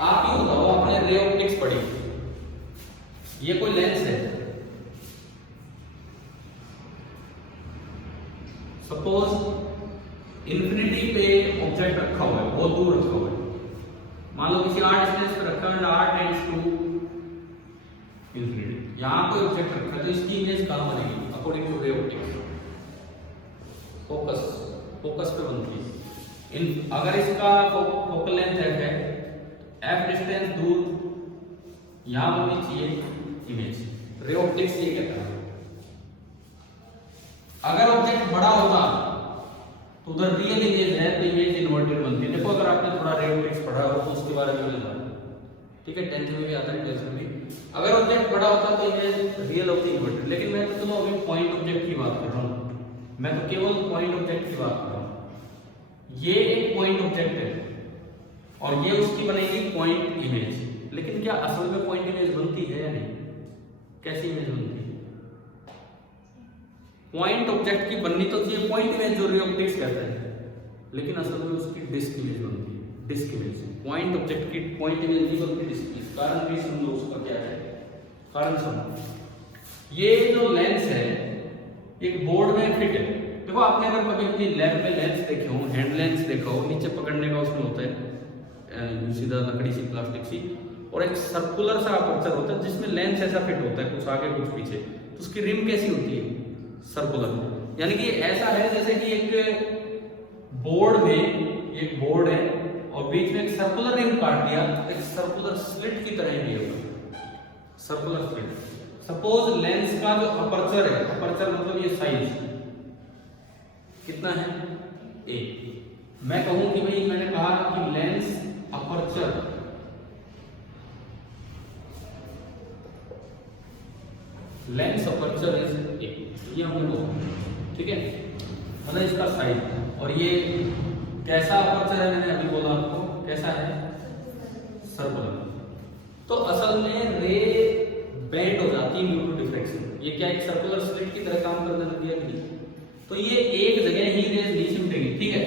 आप ही बताओ, आपने रे ऑप्टिक्स पढ़ी, ये कोई लेंस है, सपोज इंफिनिटी पे ऑब्जेक्ट रखा हुआ है, बहुत दूर रखा हुआ है, मान लो किसी r डिस्टेंस पे रखा है, r टेंड्स टू इंफिनिटी, यहां कोई ऑब्जेक्ट रखा है, तो इसकी इमेज कहां बनेगी according to ray optics, focus पे बनती है। अगर इसका फोकल लेंथ है f डिस्टेंस दूर, यहां बननी चाहिए इमेज, रे ऑप्टिक्स ये कहता है। अगर ऑब्जेक्ट बड़ा होता तो उधर रियल इमेज है तो इमेज इन्वर्टेड बनती है। देखो अगर आपने थोड़ा रे ऑप्टिक्स पढ़ा हो तो उसके बारे में जानो, ठीक है, 10th में भी आता है, 12th में भी। अगर ऑब्जेक्ट बड़ा होता तो इमेज रियल होती इन्वर्टेड, लेकिन मैं तो चलो अभी पॉइंट ऑब्जेक्ट की बात कर रहा हूं, मैं तो केवल पॉइंट ऑब्जेक्ट की बात कर रहा हूं। ये एक पॉइंट ऑब्जेक्ट है और ये उसकी बनेगी पॉइंट इमेज, लेकिन क्या असल में पॉइंट इमेज बनती है या नहीं? कैसी इमेज बनती है? पॉइंट ऑब्जेक्ट की बननी तो चाहिए पॉइंट इमेज, जो रे ऑप्टिक्स कहते हैं, लेकिन असल में उसकी डिस्क इमेज बनती है, डिस्क इमेज। पॉइंट ऑब्जेक्ट की पॉइंट इमेज नहीं बनती डिस्क की, कारण भी समझो उसका क्या है, कारण समझो। ये जो लेंस है एक बोर्ड में फिट है, देखो आपने अगर कभी अपनी लैब में लेंस देखे हो, हैंड लेंस देखा हो, नीचे पकड़ने का उसमें होता है सीधा लकड़ी सी प्लास्टिक सी, और एक सर्कुलर सा अपर्चर होता है जिसमें लेंस ऐसा फिट होता है, कुछ आगे कुछ पीछे। तो उसकी रिम कैसी होती है? सर्कुलर। यानी कि ऐसा है जैसे कि एक बोर्ड में, एक बोर्ड है और बीच में एक सर्कुलर रिम काट दिया, एक सर्कुलर स्लिट की तरह ही होगा, सर्कुलर स्लिट। सपोज लेंस का जो अपर्चर है, अपर्चर मतलब ये साइज कितना है? ए। मैं कहूं कि भाई, मैंने कहा कि लेंस अपर्चर इज ए, ये हमने बोला, ठीक है, मतलब इसका साइज। और ये कैसा अपर्चर है? मैंने अभी बोला आपको कैसा है, सर्कुलर। तो असल में रे बेंड हो जाती है ड्यू टू डिफ्रैक्शन। ये क्या एक सर्कुलर स्लिट की तरह काम करने लग गया नहीं? तो ये एक जगह ही रेज नहीं चिपकेगी, ठीक है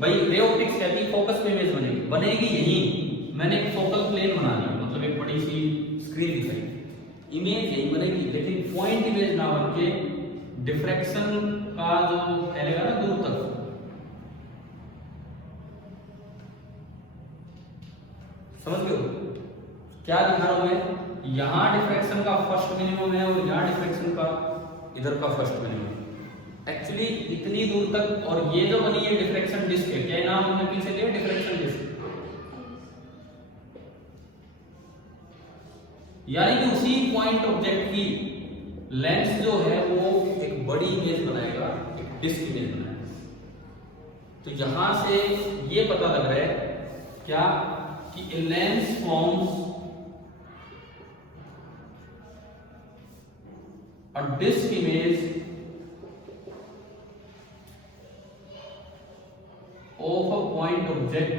भाई। रे ऑप्टिक्स कहती है फोकस में इमेज बनेगी यही। मैंने एक फोकल प्लेन बना दिया, मतलब एक बड़ी सी स्क्रीन दिखाई, इमेज यही बनेगी, लेकिन पॉइंट इमेज ना बन के डिफ्रैक्शन का जो फैलेगा ना दूर तक, समझ गए हो क्या दिखा रहा हूं मैं? यहां डिफ्रैक्शन का फर्स्ट मिनिमम है और यहां डिफ्रैक्शन का इधर का फर्स्ट मिनिमम। एक्चुअली इतनी दूर तक, और ये जो बनी है डिफ्रैक्शन डिस्क है, क्या नाम हमने पीछे लिया? Diffraction disc. यानी कि उसी पॉइंट ऑब्जेक्ट की लेंस जो है वो एक बड़ी इमेज बनाएगा, एक डिस्क इमेज बनाएगा। तो यहां से ये पता लग रहा है क्या कि a lens forms a disk image of a point object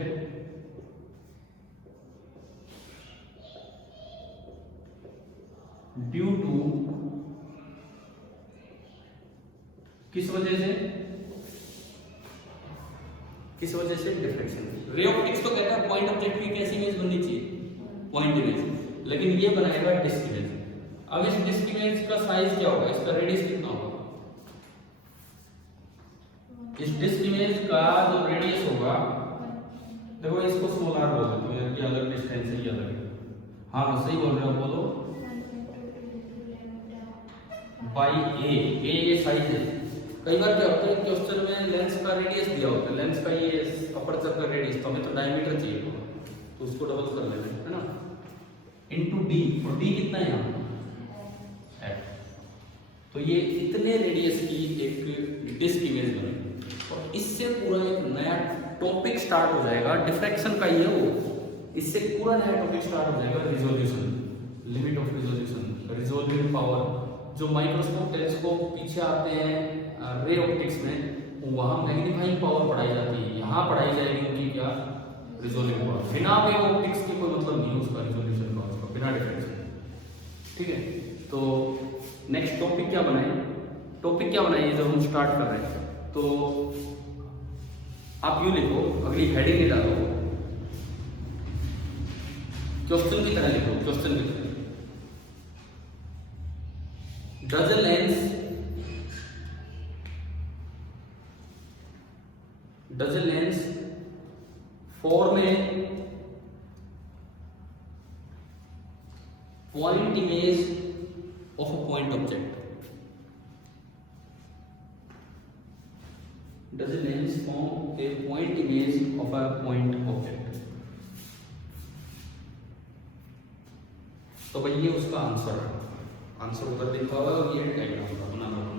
due to, किस वजह से? किस वजह से? डिफ्रैक्शन। रे ऑप्टिक्स तो कहता है पॉइंट ऑब्जेक्ट की कैसी इमेज बननी चाहिए? पॉइंट इमेज, लेकिन ये बनाएगा डिस्क इमेज। अब इस डिस्क इमेज का साइज क्या होगा? इसका रेडियस कितना होगा? इस डिस्क इमेज का जो रेडियस होगा, देखो इसको सोलार बोल देते हैं, ये अलग डिस्टेंस है, ये अलग है। हाँ बस सही बोल रहे हो, बोलो। बाई ए, ये साइज है। कई बार क्या होता है क्वेश्चन में लेंस का रेडियस दिया होता है, लेंस का ये अपर्चर का रेडियस, तो हमें तो डायमीटर चाहिए होगा, तो उसको डबल कर लेना है ना, इनटू डी। और डी कितना है यहाँ? एफ। तो ये इतने रेडियस की एक डिस्क इमेज बनेगी, और इससे पूरा एक नया टॉपिक स्टार्ट हो जाएगा। डिफ्रैक्शन का ये वो, इससे पूरा नया टॉपिक स्टार्ट हो जाएगा, resolution, limit of resolution, resolving power. जो माइक्रोस्कोप टेलीस्कोप पीछे आते हैं रे ऑप्टिक्स में, वहां मैग्नीफाइंग पावर पढ़ाई जाती है, यहाँ पढ़ाई जाएगी उनकी क्या? Resolving power. बिना रे ऑप्टिक्स की कोई मतलब नहीं उसका, रिजोल्यूशन का, उसका बिना डिफ्रैक्शन, ठीक है। तो नेक्स्ट टॉपिक क्या बनाए? टॉपिक क्या बनाए जो हम स्टार्ट कर रहे हैं? तो आप यूं लिखो, अगली हेडिंग नहीं डालो, क्वेश्चन की तरह लिखो, क्वेश्चन की तरह। Does a lens form a point image of a point object? Does a lens form a point image of a point object? तो भाई ये उसका आंसर है, आंसर ऊपर लिखा हुआ है और ये डायग्राम का बनाना होगा।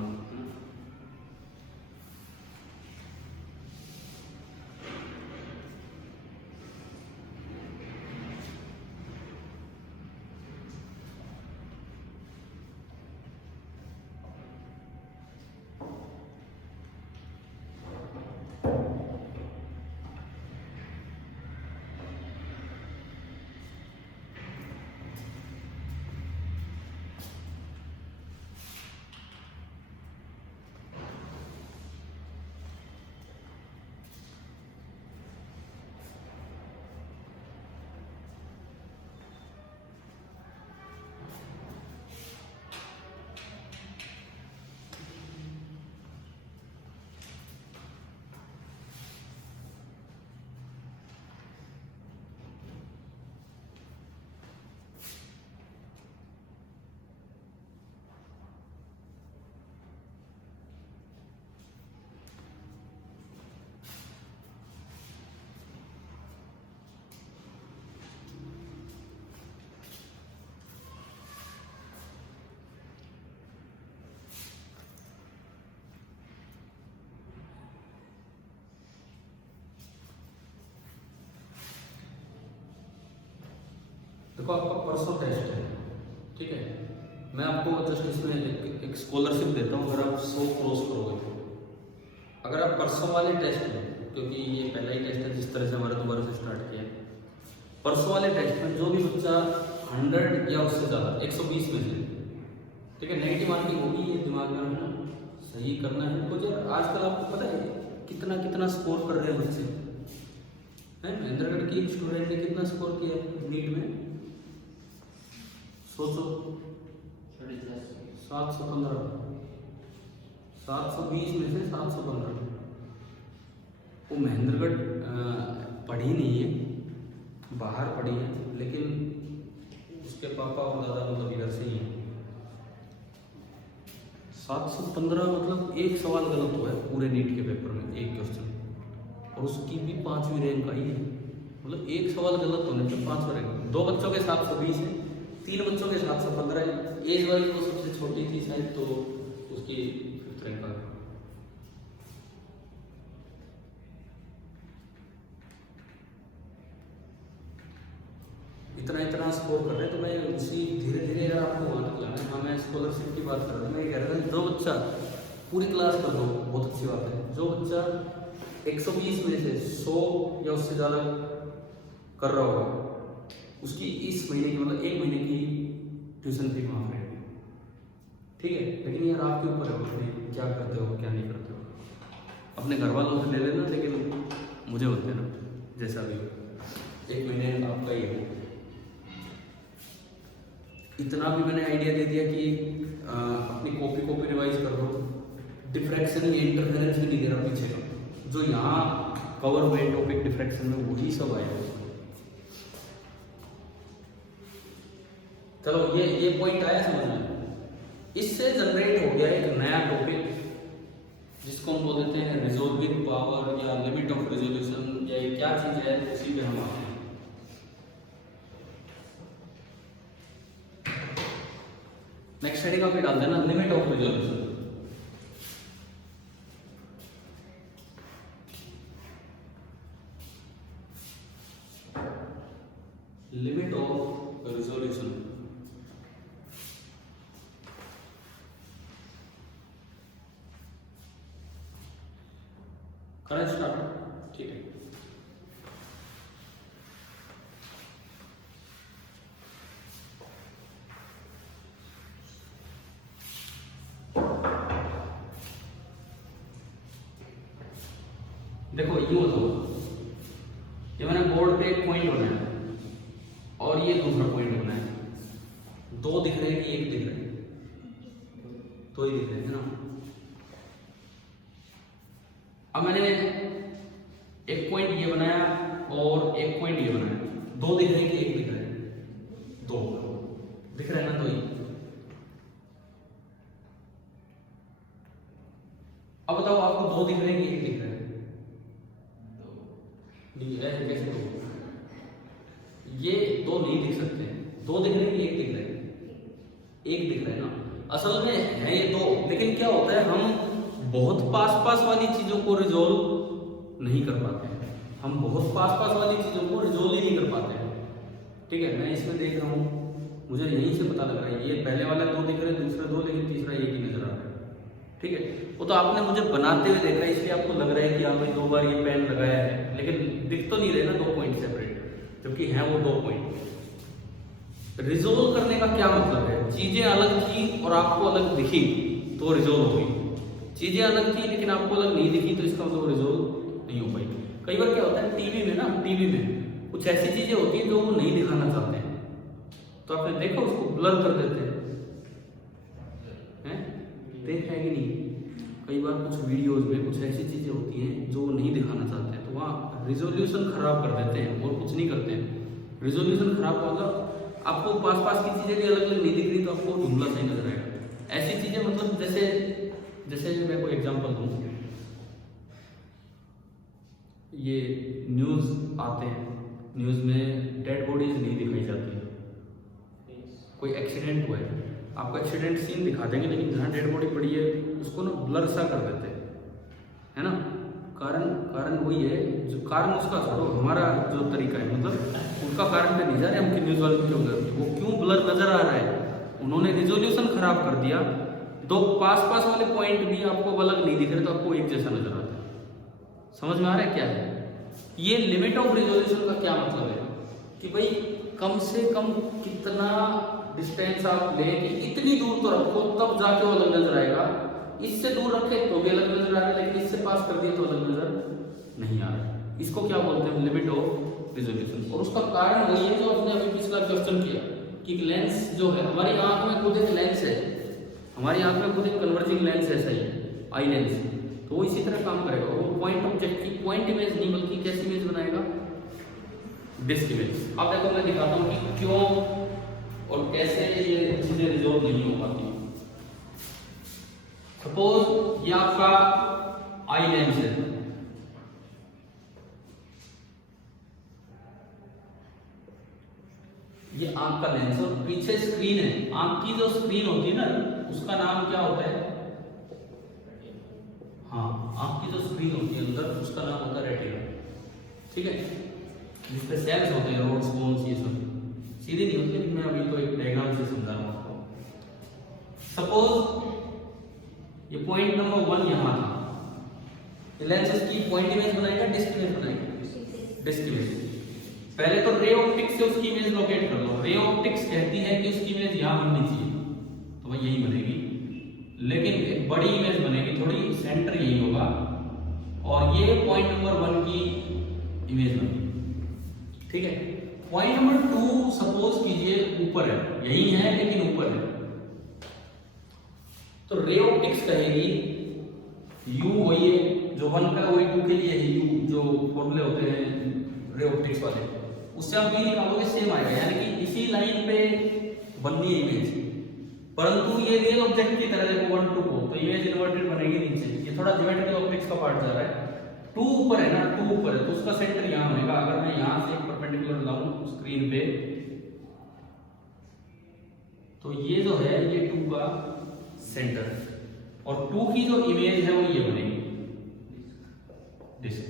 देखो आपका परसों टेस्ट है, ठीक है, मैं आपको जस्ट इसमें एक स्कॉलरशिप देता हूँ अगर आप 100 क्रॉस करोगे तो। अगर आप परसों वाले टेस्ट में, क्योंकि ये पहला ही टेस्ट है जिस तरह से हमारा दोबारा से स्टार्ट किया है, परसों वाले टेस्ट में जो भी बच्चा 100 या उससे ज़्यादा 120 में से, ठीक है, नेगेटिव मार्किंग होगी, ये दिमाग में रखना, सही करना है। तो यार आजकल आपको पता है कितना कितना स्कोर कर रहे हैं बच्चे हैं। महेंद्रगढ़ की स्टूडेंट ने कितना स्कोर किया नीट में, सोचो 715, 720 में से 715। वो महेंद्रगढ़ पढ़ी नहीं है, बाहर पढ़ी है, लेकिन उसके पापा और दादा मतलब इधर से ही हैं। 715 मतलब एक सवाल गलत हुआ है पूरे नीट के पेपर में, एक क्वेश्चन, और उसकी भी 5वीं रैंक आई है। मतलब एक सवाल गलत होने पे 5वां रैंक। 2 बच्चों के 720 है, 3 बच्चों के 715 है। एज वाली वो सबसे छोटी थी शायद, तो उसकी 5th रैंक आ गई। इतना स्कोर कर रहे हैं, तो मैं उसी धीरे धीरे यार आपको वहाँ तक लाना है। हाँ, मैं स्कॉलरशिप की बात कर रहा हूँ। मैं ये कह रहा था जो बच्चा पूरी क्लास कर लो बहुत अच्छी बात है, जो बच्चा 120 में से 100 या उससे ज़्यादा कर रहा होगा, उसकी इस महीने की मतलब 1 महीने की ट्यूशन फी माफ रहेगी, ठीक है। लेकिन यार आपके ऊपर है कि क्या करते हो क्या नहीं करते हो। अपने घर वालों से ले लेना, लेकिन मुझे मत देना, जैसा भी हो। 1 महीने आपका ही हो। इतना भी मैंने आइडिया दे दिया कि अपनी कॉपी रिवाइज कर लो। डिफ्रैक्शन या इंटरफेरेंस भी नहीं दे रहा पीछे का, जो यहाँ कवर हुए टॉपिक डिफ्रैक्शन में वही सब आएगा। चलो ये पॉइंट आया समझ में। इससे जनरेट हो गया एक नया टॉपिक जिसको हम बोल देते हैं रिजॉल्विंग पावर या लिमिट ऑफ रिजोल्यूशन, या क्या चीज है, उसी पे हम आते हैं। नेक्स्ट स्टडी का भी डाल देना, limit of resolution. Limit of resolution. करें स्टार्ट, ठीक है। देखो यूं बताओ, ये मैंने बोर्ड पे एक पॉइंट बनाया और ये दूसरा पॉइंट बनाया। 2 दिख रहे हैं कि 1 दिख रहा है? 2 ही दिख रहे हैं ना। अब मैंने एक पॉइंट ये बनाया और एक पॉइंट ये बनाया। 2 दिख रहे हैं कि 1 दिख रहा है? 2 दिख रहा है ना, 2 ही। अब बताओ आपको 2 दिख रहे हैं कि 1 दिख रहा है? कैसे 2? ये 2 नहीं दिख सकते हैं। 2 दिख रहे हैं कि 1 दिख रहा है? 1 दिख रहा है ना। असल में है ये 2, लेकिन क्या होता है हम बहुत पास वाली चीजों को रिजोल्व नहीं कर पाते हैं। हम बहुत पास वाली चीजों को रिजोल्व ही नहीं कर पाते हैं, ठीक है। मैं इसमें देख रहा हूँ, मुझे यहीं से पता लग रहा है ये पहले वाला 2 दिख रहे हैं, दूसरा 2, लेकिन तीसरा 1 ही नजर आ रहा है, ठीक है। वो तो आपने मुझे बनाते हुए देखा है, इसलिए आपको लग रहा है कि हाँ भाई 2 बार ये पेन लगाया है, लेकिन दिख तो नहीं रहे ना 2 पॉइंट सेपरेट, जबकि हैं वो 2 पॉइंट। रिजोल्व करने का क्या मतलब है? चीजें अलग थी और आपको अलग दिखी तो रिजोल्व हो गई। चीजें अलग थी लेकिन आपको अलग नहीं दिखी तो इसका मतलब रिजोल्व नहीं हो पाई। कई बार क्या होता है टीवी में कुछ ऐसी चीजें होती हैं जो वो नहीं दिखाना चाहते हैं, तो आपने देखा उसको ब्लर कर देते हैं, देखा है कि नहीं? कई बार कुछ वीडियोज में कुछ ऐसी चीजें होती हैं जो वो नहीं दिखाना चाहते हैं, तो वहाँ रिजोल्यूशन खराब कर देते हैं और कुछ नहीं करते हैं। रिजोल्यूशन खराब होगा, आपको पास की चीजें भी अलग नहीं दिख रही तो आपको धुंधला सही नजर आएगा। ऐसी चीजें मतलब जैसे मैं कोई एग्जांपल दूं, ये न्यूज़ आते हैं, न्यूज़ में डेड बॉडीज नहीं दिखाई जाती। कोई एक्सीडेंट हुआ है, आपको एक्सीडेंट सीन दिखा देंगे, लेकिन जहाँ डेड बॉडी पड़ी है उसको ना ब्लर सा कर देते हैं, है ना। कारण वही है, जो कारण उसका छोड़ो, हमारा जो तरीका है, मतलब उसका कारण पे नहीं जा रहे हम कि न्यूज वाले क्यों कर, वो क्यों ब्लर नजर आ रहा है, उन्होंने रिजोल्यूशन खराब कर दिया। दो पास पास वाले पॉइंट भी आपको अलग नहीं दिख रहे तो आपको एक जैसा नजर आता है। समझ में आ रहा है क्या है ये लिमिट ऑफ रिजोल्यूशन का क्या मतलब है कि भाई कम से कम कितना डिस्टेंस आप लें कि इतनी दूर तो रखो तब जाके वो अलग नजर आएगा, इससे दूर रखे तो भी अलग नजर आ रहा है, लेकिन इससे पास कर दिए तो अलग नजर नहीं आ रहा। इसको क्या बोलते हैं लिमिट ऑफ रिजोल्यूशन। और उसका कारण वही है जो आपने अभी पिछला क्वेश्चन किया कि लेंस जो है हमारी आंख में खुद एक लेंस है, हमारी आंख में खुद एक कन्वर्जिंग लेंस है, सही आई लेंस, तो वो इसी तरह काम करेगा। वो पॉइंट ऑब्जेक्ट की पॉइंट इमेज नहीं बल्कि कैसी इमेज बनाएगा, डिस्क इमेज। अब देखो मैं दिखाता हूँ कि क्यों और कैसे ये चीजें रिजोल्व नहीं हो पाती। सपोज ये आपका आई लेंस है, ये आंख का लेंस और पीछे स्क्रीन है। आंख की जो स्क्रीन होती है ना उसका नाम क्या होता है, हाँ आंख की जो स्क्रीन होती है अंदर उसका नाम होता है रेटिना, ठीक है, जिसपे सेल्स होते हैं, रोड्स बोन्स, ये सब सीधे नहीं होते, मैं अभी तो एक डायग्राम से समझा रहा हूं आपको। सपोज ये पॉइंट नंबर 1 यहां था, लेंस इसकी पॉइंट इमेज बनाएगा, डिस्क इमेज बनाएगा, डिस्क इमेज। पहले तो रे ऑप्टिक्स से उसकी इमेज लोकेट कर लो। रे ऑप्टिक्स कहती है कि उसकी इमेज यहां बननी चाहिए तो वह यही बनेगी, लेकिन एक बड़ी इमेज बनेगी थोड़ी, सेंटर यही होगा और ये पॉइंट नंबर 1 की इमेज बनेगी, ठीक है। पॉइंट नंबर 2 सपोज कीजिए ऊपर है, यही है लेकिन ऊपर है, तो रे ऑप्टिक्स कहेगी u वही है जो 1 का वही 2 के लिए है, u जो फॉर्मूले होते हैं रे ऑप्टिक्स वाले, उससे आप भी निकालोगे सेम आएगा, यानी कि इसी लाइन पे बननी है इमेज, परंतु ये रियल ऑब्जेक्ट की तरह देखो 1 2 को तो इमेज इन्वर्टेड बनेगी नीचे। ये थोड़ा ज्योमेट्रिकल ऑप्टिक्स का पार्ट जा रहा है। 2 ऊपर है ना, 2 ऊपर है तो उसका सेंटर यहां बनेगा। अगर मैं यहां से एक परपेंडिकुलर लाऊं स्क्रीन पे तो ये जो है ये 2 का सेंटर और 2 की जो इमेज है वो ये बनेगी डिस्क।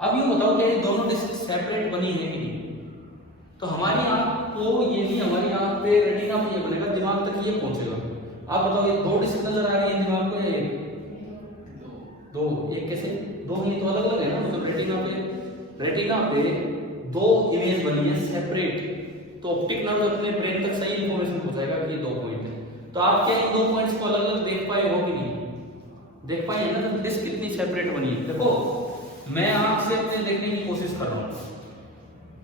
अब ये बताओ कि ये दोनों डिस्क सेपरेट बनी है कि नहीं, तो हमारी आंख को ये नहीं, हमारी आंख पे रेटिना पे ये बनेगा, दिमाग तक ये पहुंचेगा। आप बताओ ये 2 डिस्क नजर आ रही है दिमाग को, ये 2 एक कैसे 2 ही तो अलग अलग है ना, मतलब रेटिना पे 2 इमेज बनी है सेपरेट, तो ऑप्टिक नर्व अपने ब्रेन तक सही इंफॉर्मेशन पहुंचाएगा कि ये 2 पॉइंट है। तो आप क्या इन 2 पॉइंट्स को अलग अलग देख पाए हो कि नहीं देख पाए ना, तो डिस्क कितनी सेपरेट बनी है। देखो मैं आंख से अपने देखने की कोशिश कर रहा हूं,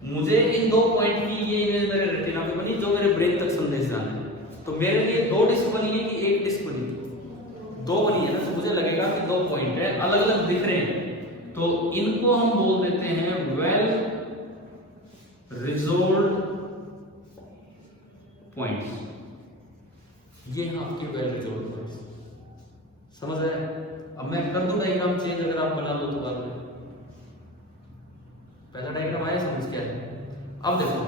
मुझे इन 2 पॉइंट की ये इमेज मेरे रेटिना पे बनी जो मेरे ब्रेन तक संदेश जाना है, तो मेरे लिए 2 डिस्क बनी है कि एक डिस्क बनी है, 2 बनी है ना, तो मुझे लगेगा कि 2 पॉइंट है अलग अलग दिख रहे हैं, तो इनको हम बोल देते हैं वेल रिजोल्व्ड पॉइंट्स। ये हैं आपके वेल रिजोल्व्ड पॉइंट्स, समझ आया। अब मैं कर दूं डायग्राम चेंज, अगर आप बना लो तो बाद में पहला डायग्राम आया समझ क्या है। अब देखो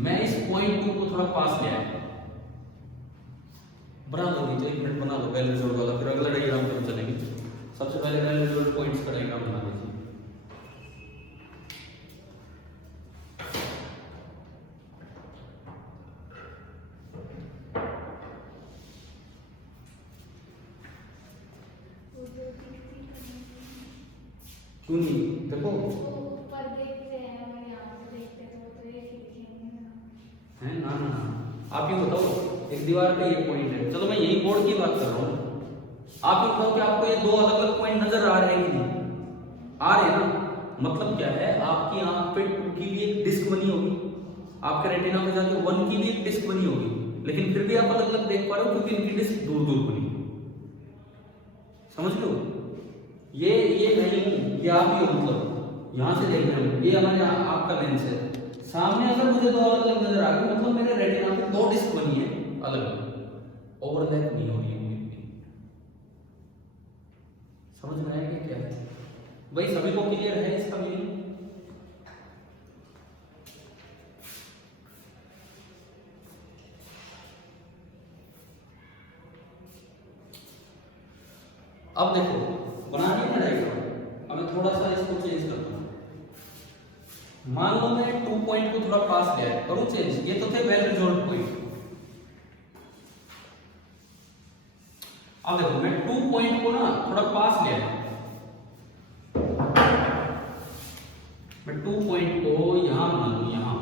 मैं इस पॉइंट 2 को थोड़ा पास ले आया, बना दो तो 1 मिनट बना दो वेल रिजोल्व्ड वाला, फिर अगला डायग्राम पे हम चलेंगे। सबसे पहले वेल रिजोल्व्ड पॉइंट्स का डायग्राम बना दीजिए। क्यों नहीं देखो ऊपर देखते हैं और यहाँ से देखते हैं तो एक ही दिखेंगे है ना ना ना, आप ये बताओ एक दीवार पे ये पॉइंट है, चलो मैं यही बोर्ड की बात कर रहा हूँ, आप ये बताओ कि आपको ये 2 अलग अलग पॉइंट नजर आ रहे हैं कि नहीं आ रहे हैं ना, मतलब क्या है आपकी आंख पे 2 की भी एक डिस्क बनी होगी, आपके रेटिना पे जाके 1 की भी एक डिस्क बनी होगी, लेकिन फिर भी आप अलग अलग देख पा रहे हो क्योंकि इनकी डिस्क दूर दूर बनी, समझ लो। ये नहीं ये आप ही हो, मतलब यहां से देख रहे हो ये हमारे आपका लेंस है, सामने अगर मुझे 2 अलग अलग नजर आ गए मतलब मेरे रेटिना पे 2 डिस्क बनी है अलग अलग, ओवरलैप नहीं हो रही है, समझ में आया कि क्या है भाई, सभी को क्लियर है इसका मीनिंग। अब देखो बना लिया ना डायग्राम, अब मैं थोड़ा सा इसको चेंज करता हूं। मान लो मैं 2 पॉइंट को थोड़ा पास ले आया, करूं चेंज, ये तो थे वेल रिजॉल्व पॉइंट। अब देखो मैं 2 पॉइंट को ना थोड़ा पास ले आया, मैं 2 पॉइंट को यहां बना लूं, यहां।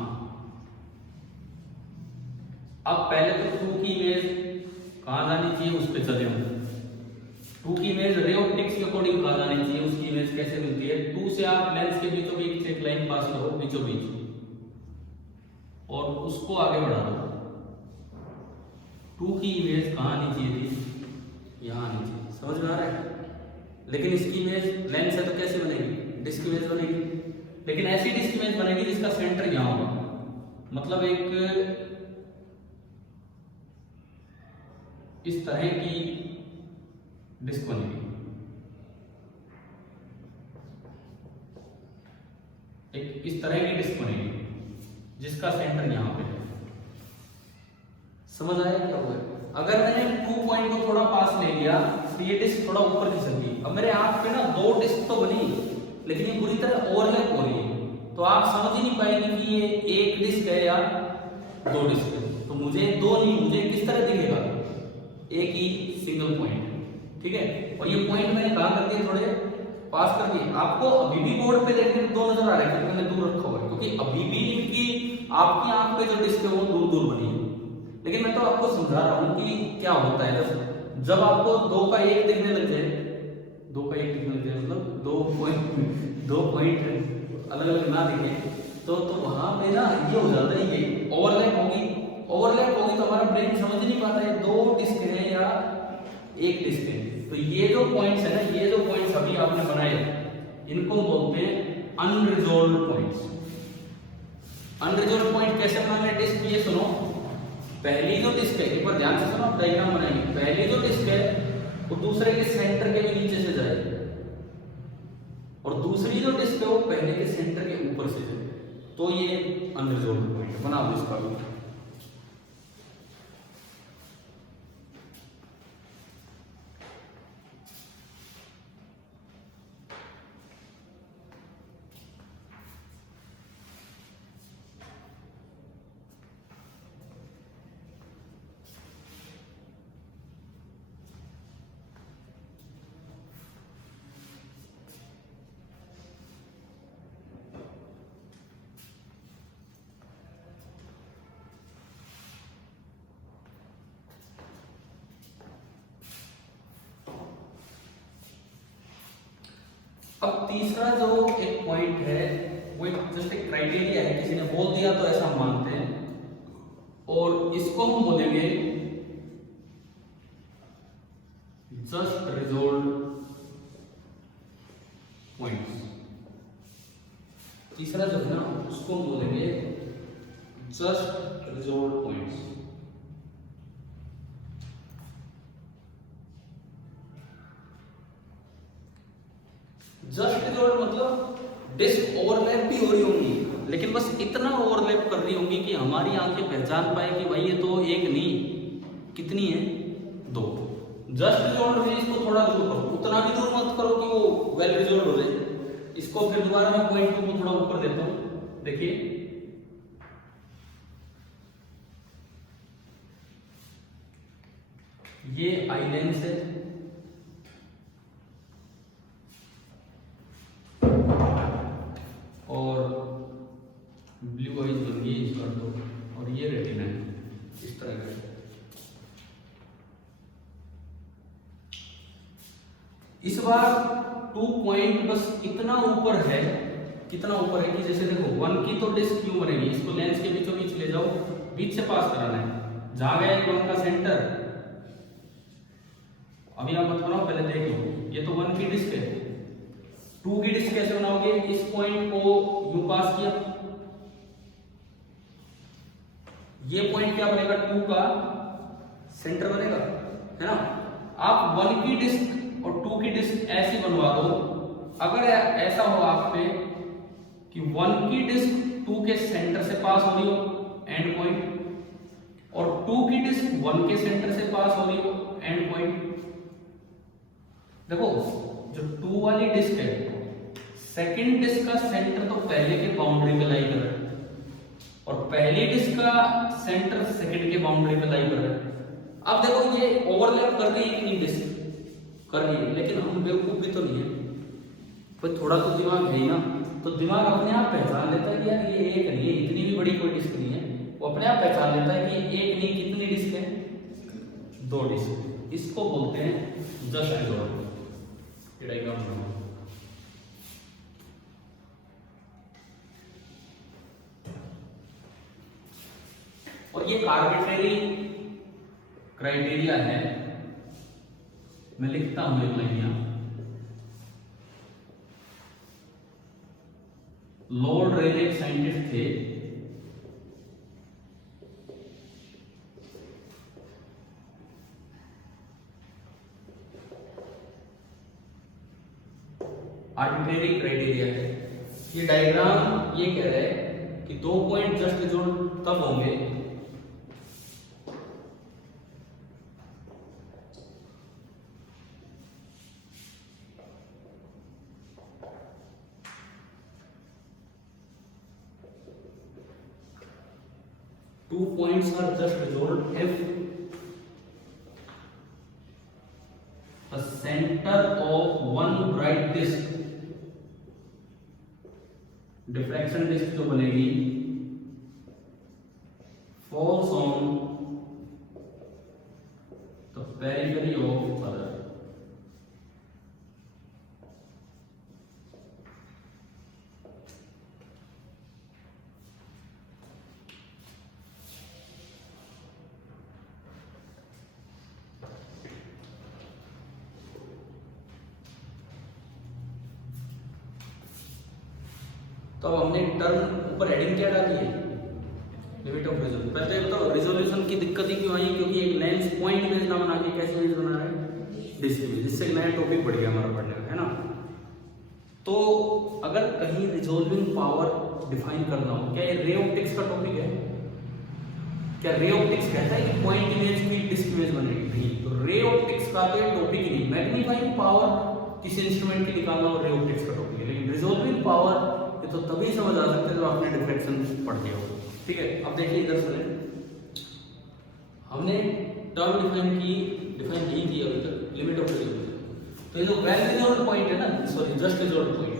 अब पहले तो 2 की इमेज कहां जानी चाहिए, उस पे चले हम। 2 की इमेज रे ऑप्टिक्स के अकॉर्डिंग कहां जानी चाहिए, उसकी इमेज कैसे मिलती है। 2 से आप लेंस के बीचों बीच एक लाइन पास करो, बीचों बीच, और उसको आगे बढ़ा दो। 2 की इमेज कहां आनी चाहिए थी, यहां आनी चाहिए। समझ में आ रहा है। लेकिन इसकी इमेज लेंस है तो कैसे बनेगी, डिस्क इमेज बनेगी। लेकिन ऐसी डिस्क इमेज बनेगी जिसका सेंटर यहां होगा, मतलब एक इस तरह की डिस्क बनेगी, एक इस तरह की डिस्क बनेगी जिसका सेंटर यहां पे है। समझ आया क्या हुआ। अगर मैंने 2 पॉइंट को थोड़ा पास ले लिया तो ये डिस्क थोड़ा ऊपर खिसक गई। अब मेरे आंख पे ना 2 डिस्क तो बनी, लेकिन ये पूरी तरह ओवरलैप हो रही है, तो आप समझ ही नहीं पाएंगे कि ये एक डिस्क है या 2 डिस्क है। तो मुझे 2 नहीं, मुझे किस तरह दिखेगा, एक ही सिंगल पॉइंट। ठीक है, और ये पॉइंट मैंने कहां कर दिए, थोड़े पास कर दिए। आपको अभी भी बोर्ड पे देखने में 2 नजर आ रहे हैं, क्योंकि मैंने दूर रखा हुआ है, क्योंकि अभी भी इनकी आपकी आंख पे जो डिस्क है वो दूर दूर बनी है। लेकिन मैं तो आपको समझा रहा हूं कि क्या होता है जब आपको 2 का 1 दिखने लग जाए, 2 का 1 दिखने लग जाए, मतलब 2 पॉइंट अलग अलग ना दिखे, तो वहां पे ना ये हो जाता है, ये ओवरलैप होगी तो हमारा ब्रेन समझ नहीं पाता है 2 डिस्क है या 1 डिस्क है। तो ये जो पॉइंट्स है ना, ये जो पॉइंट्स अभी आपने बनाए, इनको बोलते हैं अनरिजॉल्व्ड पॉइंट्स। अनरिजॉल्व्ड पॉइंट कैसे बनाना है डिस्क, ये सुनो। पहली जो डिस्क है, एक बार ध्यान से सुनो, डायग्राम बनाएंगे। पहली जो डिस्क है वो दूसरे के सेंटर के भी नीचे से जाए, और दूसरी जो डिस्क है वो पहले के सेंटर के ऊपर से जाए, तो ये अनरिजॉल्व्ड पॉइंट बना दो इसका भी। अब तीसरा जो एक पॉइंट है वो जस्ट एक क्राइटेरिया है, किसी ने बोल दिया तो ऐसा हम मानते हैं, और इसको हम बोलेंगे जस्ट रिजॉल्व्ड पॉइंट्स। तीसरा जो है ना उसको हम बोलेंगे just resolved points. Just resolve मतलब डिस्क ओवरलैप भी हो रही होंगी, लेकिन बस इतना ओवरलैप कर रही होंगी कि हमारी आंखें पहचान पाए कि भाई ये तो एक नहीं, कितनी है, 2। जस्ट रिजॉल्व है, इसको थोड़ा दूर करो, उतना भी दूर मत करो कि वो वेल रिजॉल्व हो जाए। इसको फिर दोबारा मैं पॉइंट को थोड़ा ऊपर देता हूं, देखिए ये आई लेंस है, और ब्लू आइज बन गई इसका दो, और ये रेटिना है इस तरह का। इस बार 2 पॉइंट बस इतना ऊपर है, कितना ऊपर है कि जैसे देखो 1 की तो डिस्क क्यों बनेगी, इसको लेंस के बीचों बीच ले जाओ, बीच से पास कराना है, जहां गया 1 का सेंटर। अभी आप मत बनाओ, पहले देख लो, ये तो 1 की डिस्क है। 2 की डिस्क कैसे बनाओगे, इस पॉइंट को यू पास किया, ये पॉइंट क्या बनेगा, 2 का सेंटर बनेगा, है ना। आप 1 की डिस्क और 2 की डिस्क ऐसी बनवा दो, अगर ऐसा हो आप पे कि 1 की डिस्क 2 के सेंटर से पास हो रही हो, एंड पॉइंट, और 2 की डिस्क 1 के सेंटर से पास हो रही हो, एंड पॉइंट। देखो जो 2 वाली डिस्क है सेकंड डिस्क का सेंटर तो पहले के बाउंड्री पे लाई कर रहा है और पहली डिस्क का सेंटर सेकंड के बाउंड्री पे लाई कर रहा है। अब देखो ये ओवरलैप कर रही है इतनी डिस्क कर रही है, लेकिन हम बेवकूफ भी तो नहीं है, कोई थोड़ा तो दिमाग है ही ना, तो दिमाग अपने आप पहचान लेता है कि यार ये एक नहीं है, इतनी भी बड़ी कोई डिस्क नहीं है, वो अपने आप पहचान लेता है कि एक नहीं कितनी डिस्क है, 2 डिस्क। इसको बोलते हैं जस्ट रिजॉल्व। ये डायग्राम बनाओ। और ये आर्बिट्रेरी क्राइटेरिया है, मैं लिखता हूं एक लाइन यहां। लॉर्ड रेले एक साइंटिस्ट थे, आर्बिट्रेरी क्राइटेरिया है। ये डायग्राम ये कह रहा है कि 2 पॉइंट जस्ट जोड़ तब होंगे two points are just resolved if the center of one bright disk, diffraction disk जो बनेगी, falls on the periphery of other। तो अब हमने टर्म ऊपर हेडिंग क्या डाली है, लिमिट ऑफ रिजोल्यूशन। पहले बताओ रिजोल्यूशन की दिक्कत ही क्यों आई, क्योंकि एक लेंस पॉइंट इमेज ना बना के कैसे इमेज बना रहा है, डिस्क इमेज। इससे एक नया टॉपिक बढ़ गया हमारा पढ़ने में, है ना। तो अगर कहीं रिजोल्विंग पावर डिफाइन करना हो, क्या ये रे ऑप्टिक्स का टॉपिक है? क्या रे ऑप्टिक्स कहता है कि पॉइंट इमेज की डिस्क इमेज बनेगी? नहीं, तो रे ऑप्टिक्स का तो टॉपिक ही नहीं। मैग्नीफाइंग पावर किसी इंस्ट्रूमेंट की निकालना और रे ऑप्टिक्स का टॉपिक है, लेकिन रिजोल्विंग पावर ये तो तभी समझ आ सकता है जब आपने डिफ्रैक्शन पढ़ लिया हो। ठीक है, अब देखिए इधर से हमने टर्म डिफाइन नहीं की अभी तक, लिमिट ऑफ रिजोल्यूशन। तो ये जो वेल रिजॉल्व्ड पॉइंट है ना, सॉरी जस्ट रिजॉल्व्ड पॉइंट,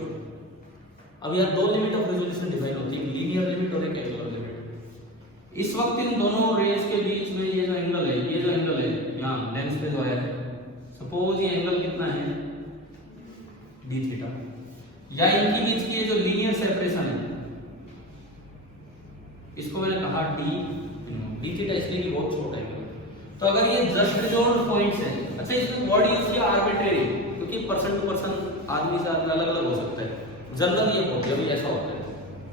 अब यहाँ 2 लिमिट ऑफ रिजोल्यूशन डिफाइन होती है, लीनियर लिमिट और एक एंगुलर लिमिट। इस वक्त इन दोनों रेज के बीच में ये जो एंगल है, ये जो एंगल है यहाँ लेंस पे जो है, सपोज ये एंगल कितना है, d थीटा, या इनके बीच की ये जो लीनियर सेपरेशन है, इसको मैंने कहा d थीटा, इसलिए कि बहुत छोटा है। तो अगर ये जस्ट रिजॉल्व्ड पॉइंट्स हैं, अच्छा इसमें वर्ड यूज किया आर्बिट्रेरी, क्योंकि पर्सन टू पर्सन आदमी से आदमी अलग अलग हो सकता है। जनरल ये बोलते हैं ऐसा होता है,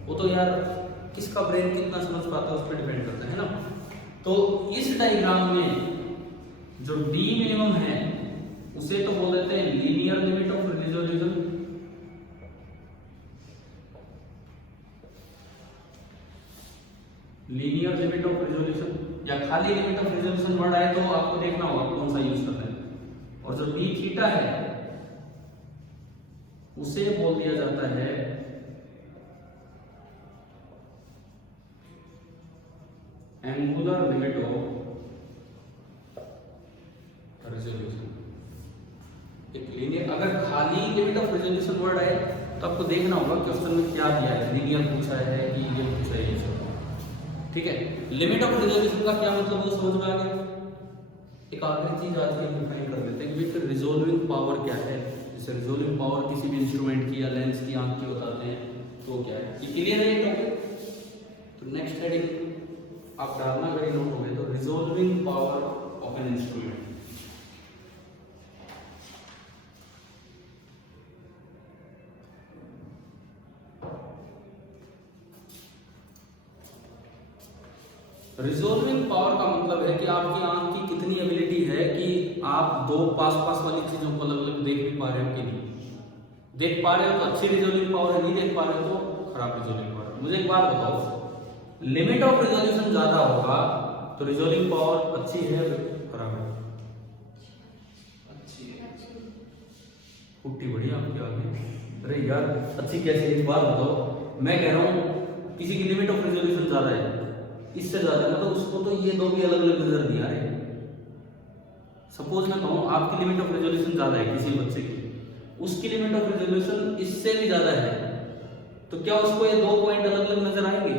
वो तो यार किसका ब्रेन कितना समझ पाता है उस पर डिपेंड करता है ना। तो इस डायग्राम में जो d मिनिमम है उसे तो बोल देते हैं linear limit of resolution, linear limit of resolution, या खाली लिमिट ऑफ रिजोल्यूशन वर्ड आए तो आपको देखना होगा कौन सा यूज करना है। और जो d थीटा है उसे बोल दिया जाता है एंगुलर लिमिट ऑफ रिजोल्यूशन। एक लीनियर, अगर खाली लिमिट ऑफ रिजोल्यूशन वर्ड आए तो आपको देखना होगा क्वेश्चन में क्या दिया है, लीनियर पूछा है कि ये पूछा है, ये सब। ठीक है, लिमिट ऑफ रिजोल्यूशन का क्या मतलब वो समझ में आ गया। एक आखिरी चीज आज की डिफाइन कर देते हैं कि फिर रिजोल्विंग पावर क्या है। जैसे रिजोल्विंग पावर किसी भी इंस्ट्रूमेंट की या लेंस की, आंख की बताते हैं, तो क्या है, ये क्लियर है ये टॉपिक। तो नेक्स्ट हेडिंग आप डालना अगर ये नोट हो गए तो, resolving power of an instrument. Resolving power का मतलब है कि आपकी आंख की कितनी एबिलिटी है कि आप दो पास वाली चीजों को अलग अलग देख भी पा रहे हो कि नहीं। देख पा रहे हो तो अच्छी रिजोल्विंग पावर है, नहीं देख पा रहे हो तो खराब रिजोल्विंग पावर। मुझे एक बात बताओ, लिमिट ऑफ रिजोल्यूशन ज्यादा होगा तो रिजोल्विंग पावर अच्छी है खराब है? अच्छी है। पुट्टी बढ़िया आपकी आगे अरे यार अच्छी कैसे, एक बात बताओ, मैं कह रहा हूँ किसी की लिमिट ऑफ रेजोल्यूशन ज्यादा है, इससे ज्यादा, मतलब उसको तो ये दो भी अलग अलग नजर नहीं आ रहे। सपोज मैं कहूँ आपकी लिमिट ऑफ रेजोल्यूशन ज्यादा है किसी बच्चे की, उसकी लिमिट ऑफ रेजोल्यूशन इससे भी ज्यादा है, तो क्या उसको ये दो पॉइंट अलग अलग नजर आएंगे?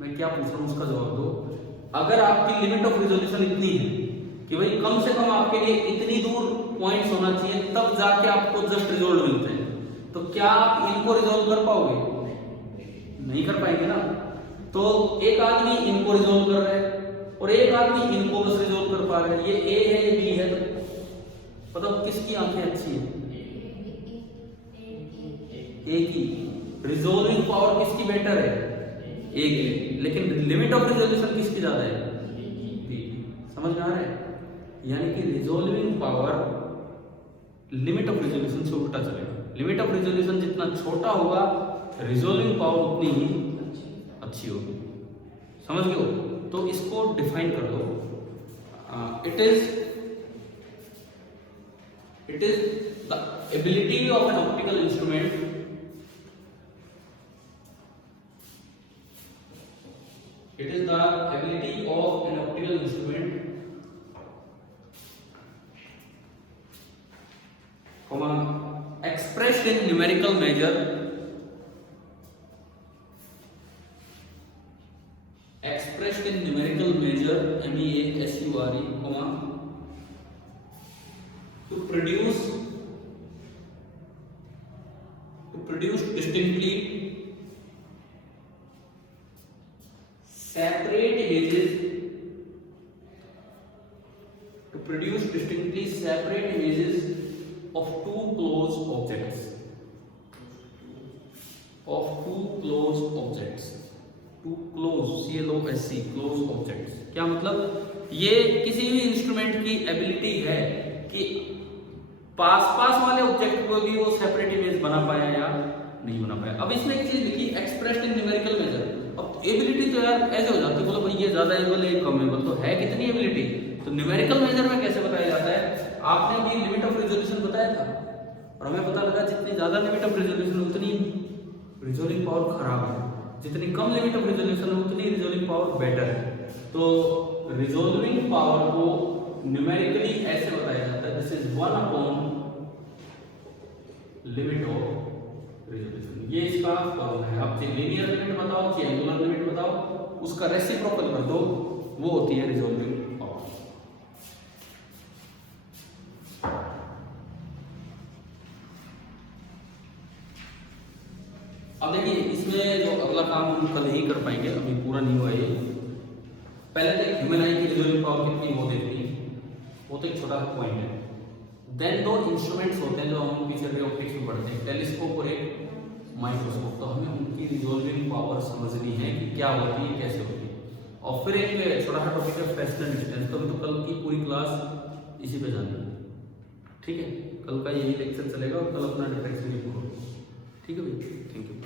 मैं क्या पूछ रहा हूँ उसका जवाब दो। अगर आपकी लिमिट ऑफ रेजोल्यूशन इतनी है कि भाई कम से कम आपके लिए इतनी दूर पॉइंट्स होना चाहिए तब जाके आपको जस्ट रिजोल्व मिलते हैं, तो क्या आप इनको रिजोल्व कर पाओगे? नहीं कर पाएंगे ना। तो एक आदमी इनको रिजोल्व कर रहा है और एक आदमी इनको बस रिजोल्व कर पा रहा है, ये ए है ये बी है, तो बताओ किसकी आंखें अच्छी है? ए की। रिजोल्विंग पावर किसकी बेटर है? ए की। लेकिन लिमिट ऑफ रिजोल्यूशन किसकी ज्यादा है? बी। समझ में आ रहा है? यानी कि resolving power limit of resolution से उल्टा चलेगा। लिमिट ऑफ रिजोल्यूशन जितना छोटा होगा रिजोल्विंग पावर उतनी ही अच्छी होगी। समझ गए हो? तो इसको डिफाइन कर दो। It is the ability of an optical instrument It is the ability of an optical instrument, expressed in numerical measure, MEASURE, to produce distinctly separate images, of two close objects, close objects। क्या मतलब? ये किसी भी इंस्ट्रूमेंट की एबिलिटी है कि पास वाले ऑब्जेक्ट को भी वो सेपरेट इमेज बना पाया या नहीं बना पाया। अब इसमें एक चीज लिखी, एक्सप्रेस्ड इन न्यूमेरिकल मेजर। अब एबिलिटी तो यार ऐसे हो जाती है, बोलो भाई ये ज्यादा एबल है ये कम एबल, तो है कितनी एबिलिटी? तो न्यूमेरिकल मेजर में कैसे बताया जाता है? आपने भी लिमिट ऑफ रेजोल्यूशन बताया था और हमें पता लगा जितनी ज्यादा लिमिट ऑफ रेजोल्यूशन उतनी रिजोल्विंग पावर खराब है, जितनी कम लिमिट ऑफ रेजोल्यूशन है उतनी रिजोल्विंग पावर बेटर है। तो रिजोल्विंग पावर को न्यूमेरिकली ऐसे बताया जाता है, this is 1 upon limit of resolution. ये इसका फॉर्मूला है। आप चाहे लीनियर लिमिट बताओ चाहे एंगुलर लिमिट बताओ, उसका रेसिप्रोकल कर दो, वो होती है रिजोल्विंग पावर। अब देखिए इसमें जो अगला काम हम कल ही कर पाएंगे, अभी पूरा नहीं हुआ ये। पहले तो ह्यूमन आई की रिजोल्विंग पावर कितनी वो देखती है, वो तो एक छोटा सा पॉइंट है। देन दो इंस्ट्रूमेंट्स होते हैं जो हम टीचर के ऑप्टिक्स में पढ़ते हैं, टेलीस्कोप और एक माइक्रोस्कोप। तो हमें उनकी रिजोल्विंग पावर समझनी है कि क्या होती है, कैसे होती है। और फिर एक छोटा सा टॉपिक है फ्रेस्नेल डिस्टेंस। तो कल की पूरी क्लास इसी पे जानी है, ठीक है? कल का यही लेक्चर चलेगा और कल अपना डिफरेंशियल करो, ठीक है भाई? Thank you.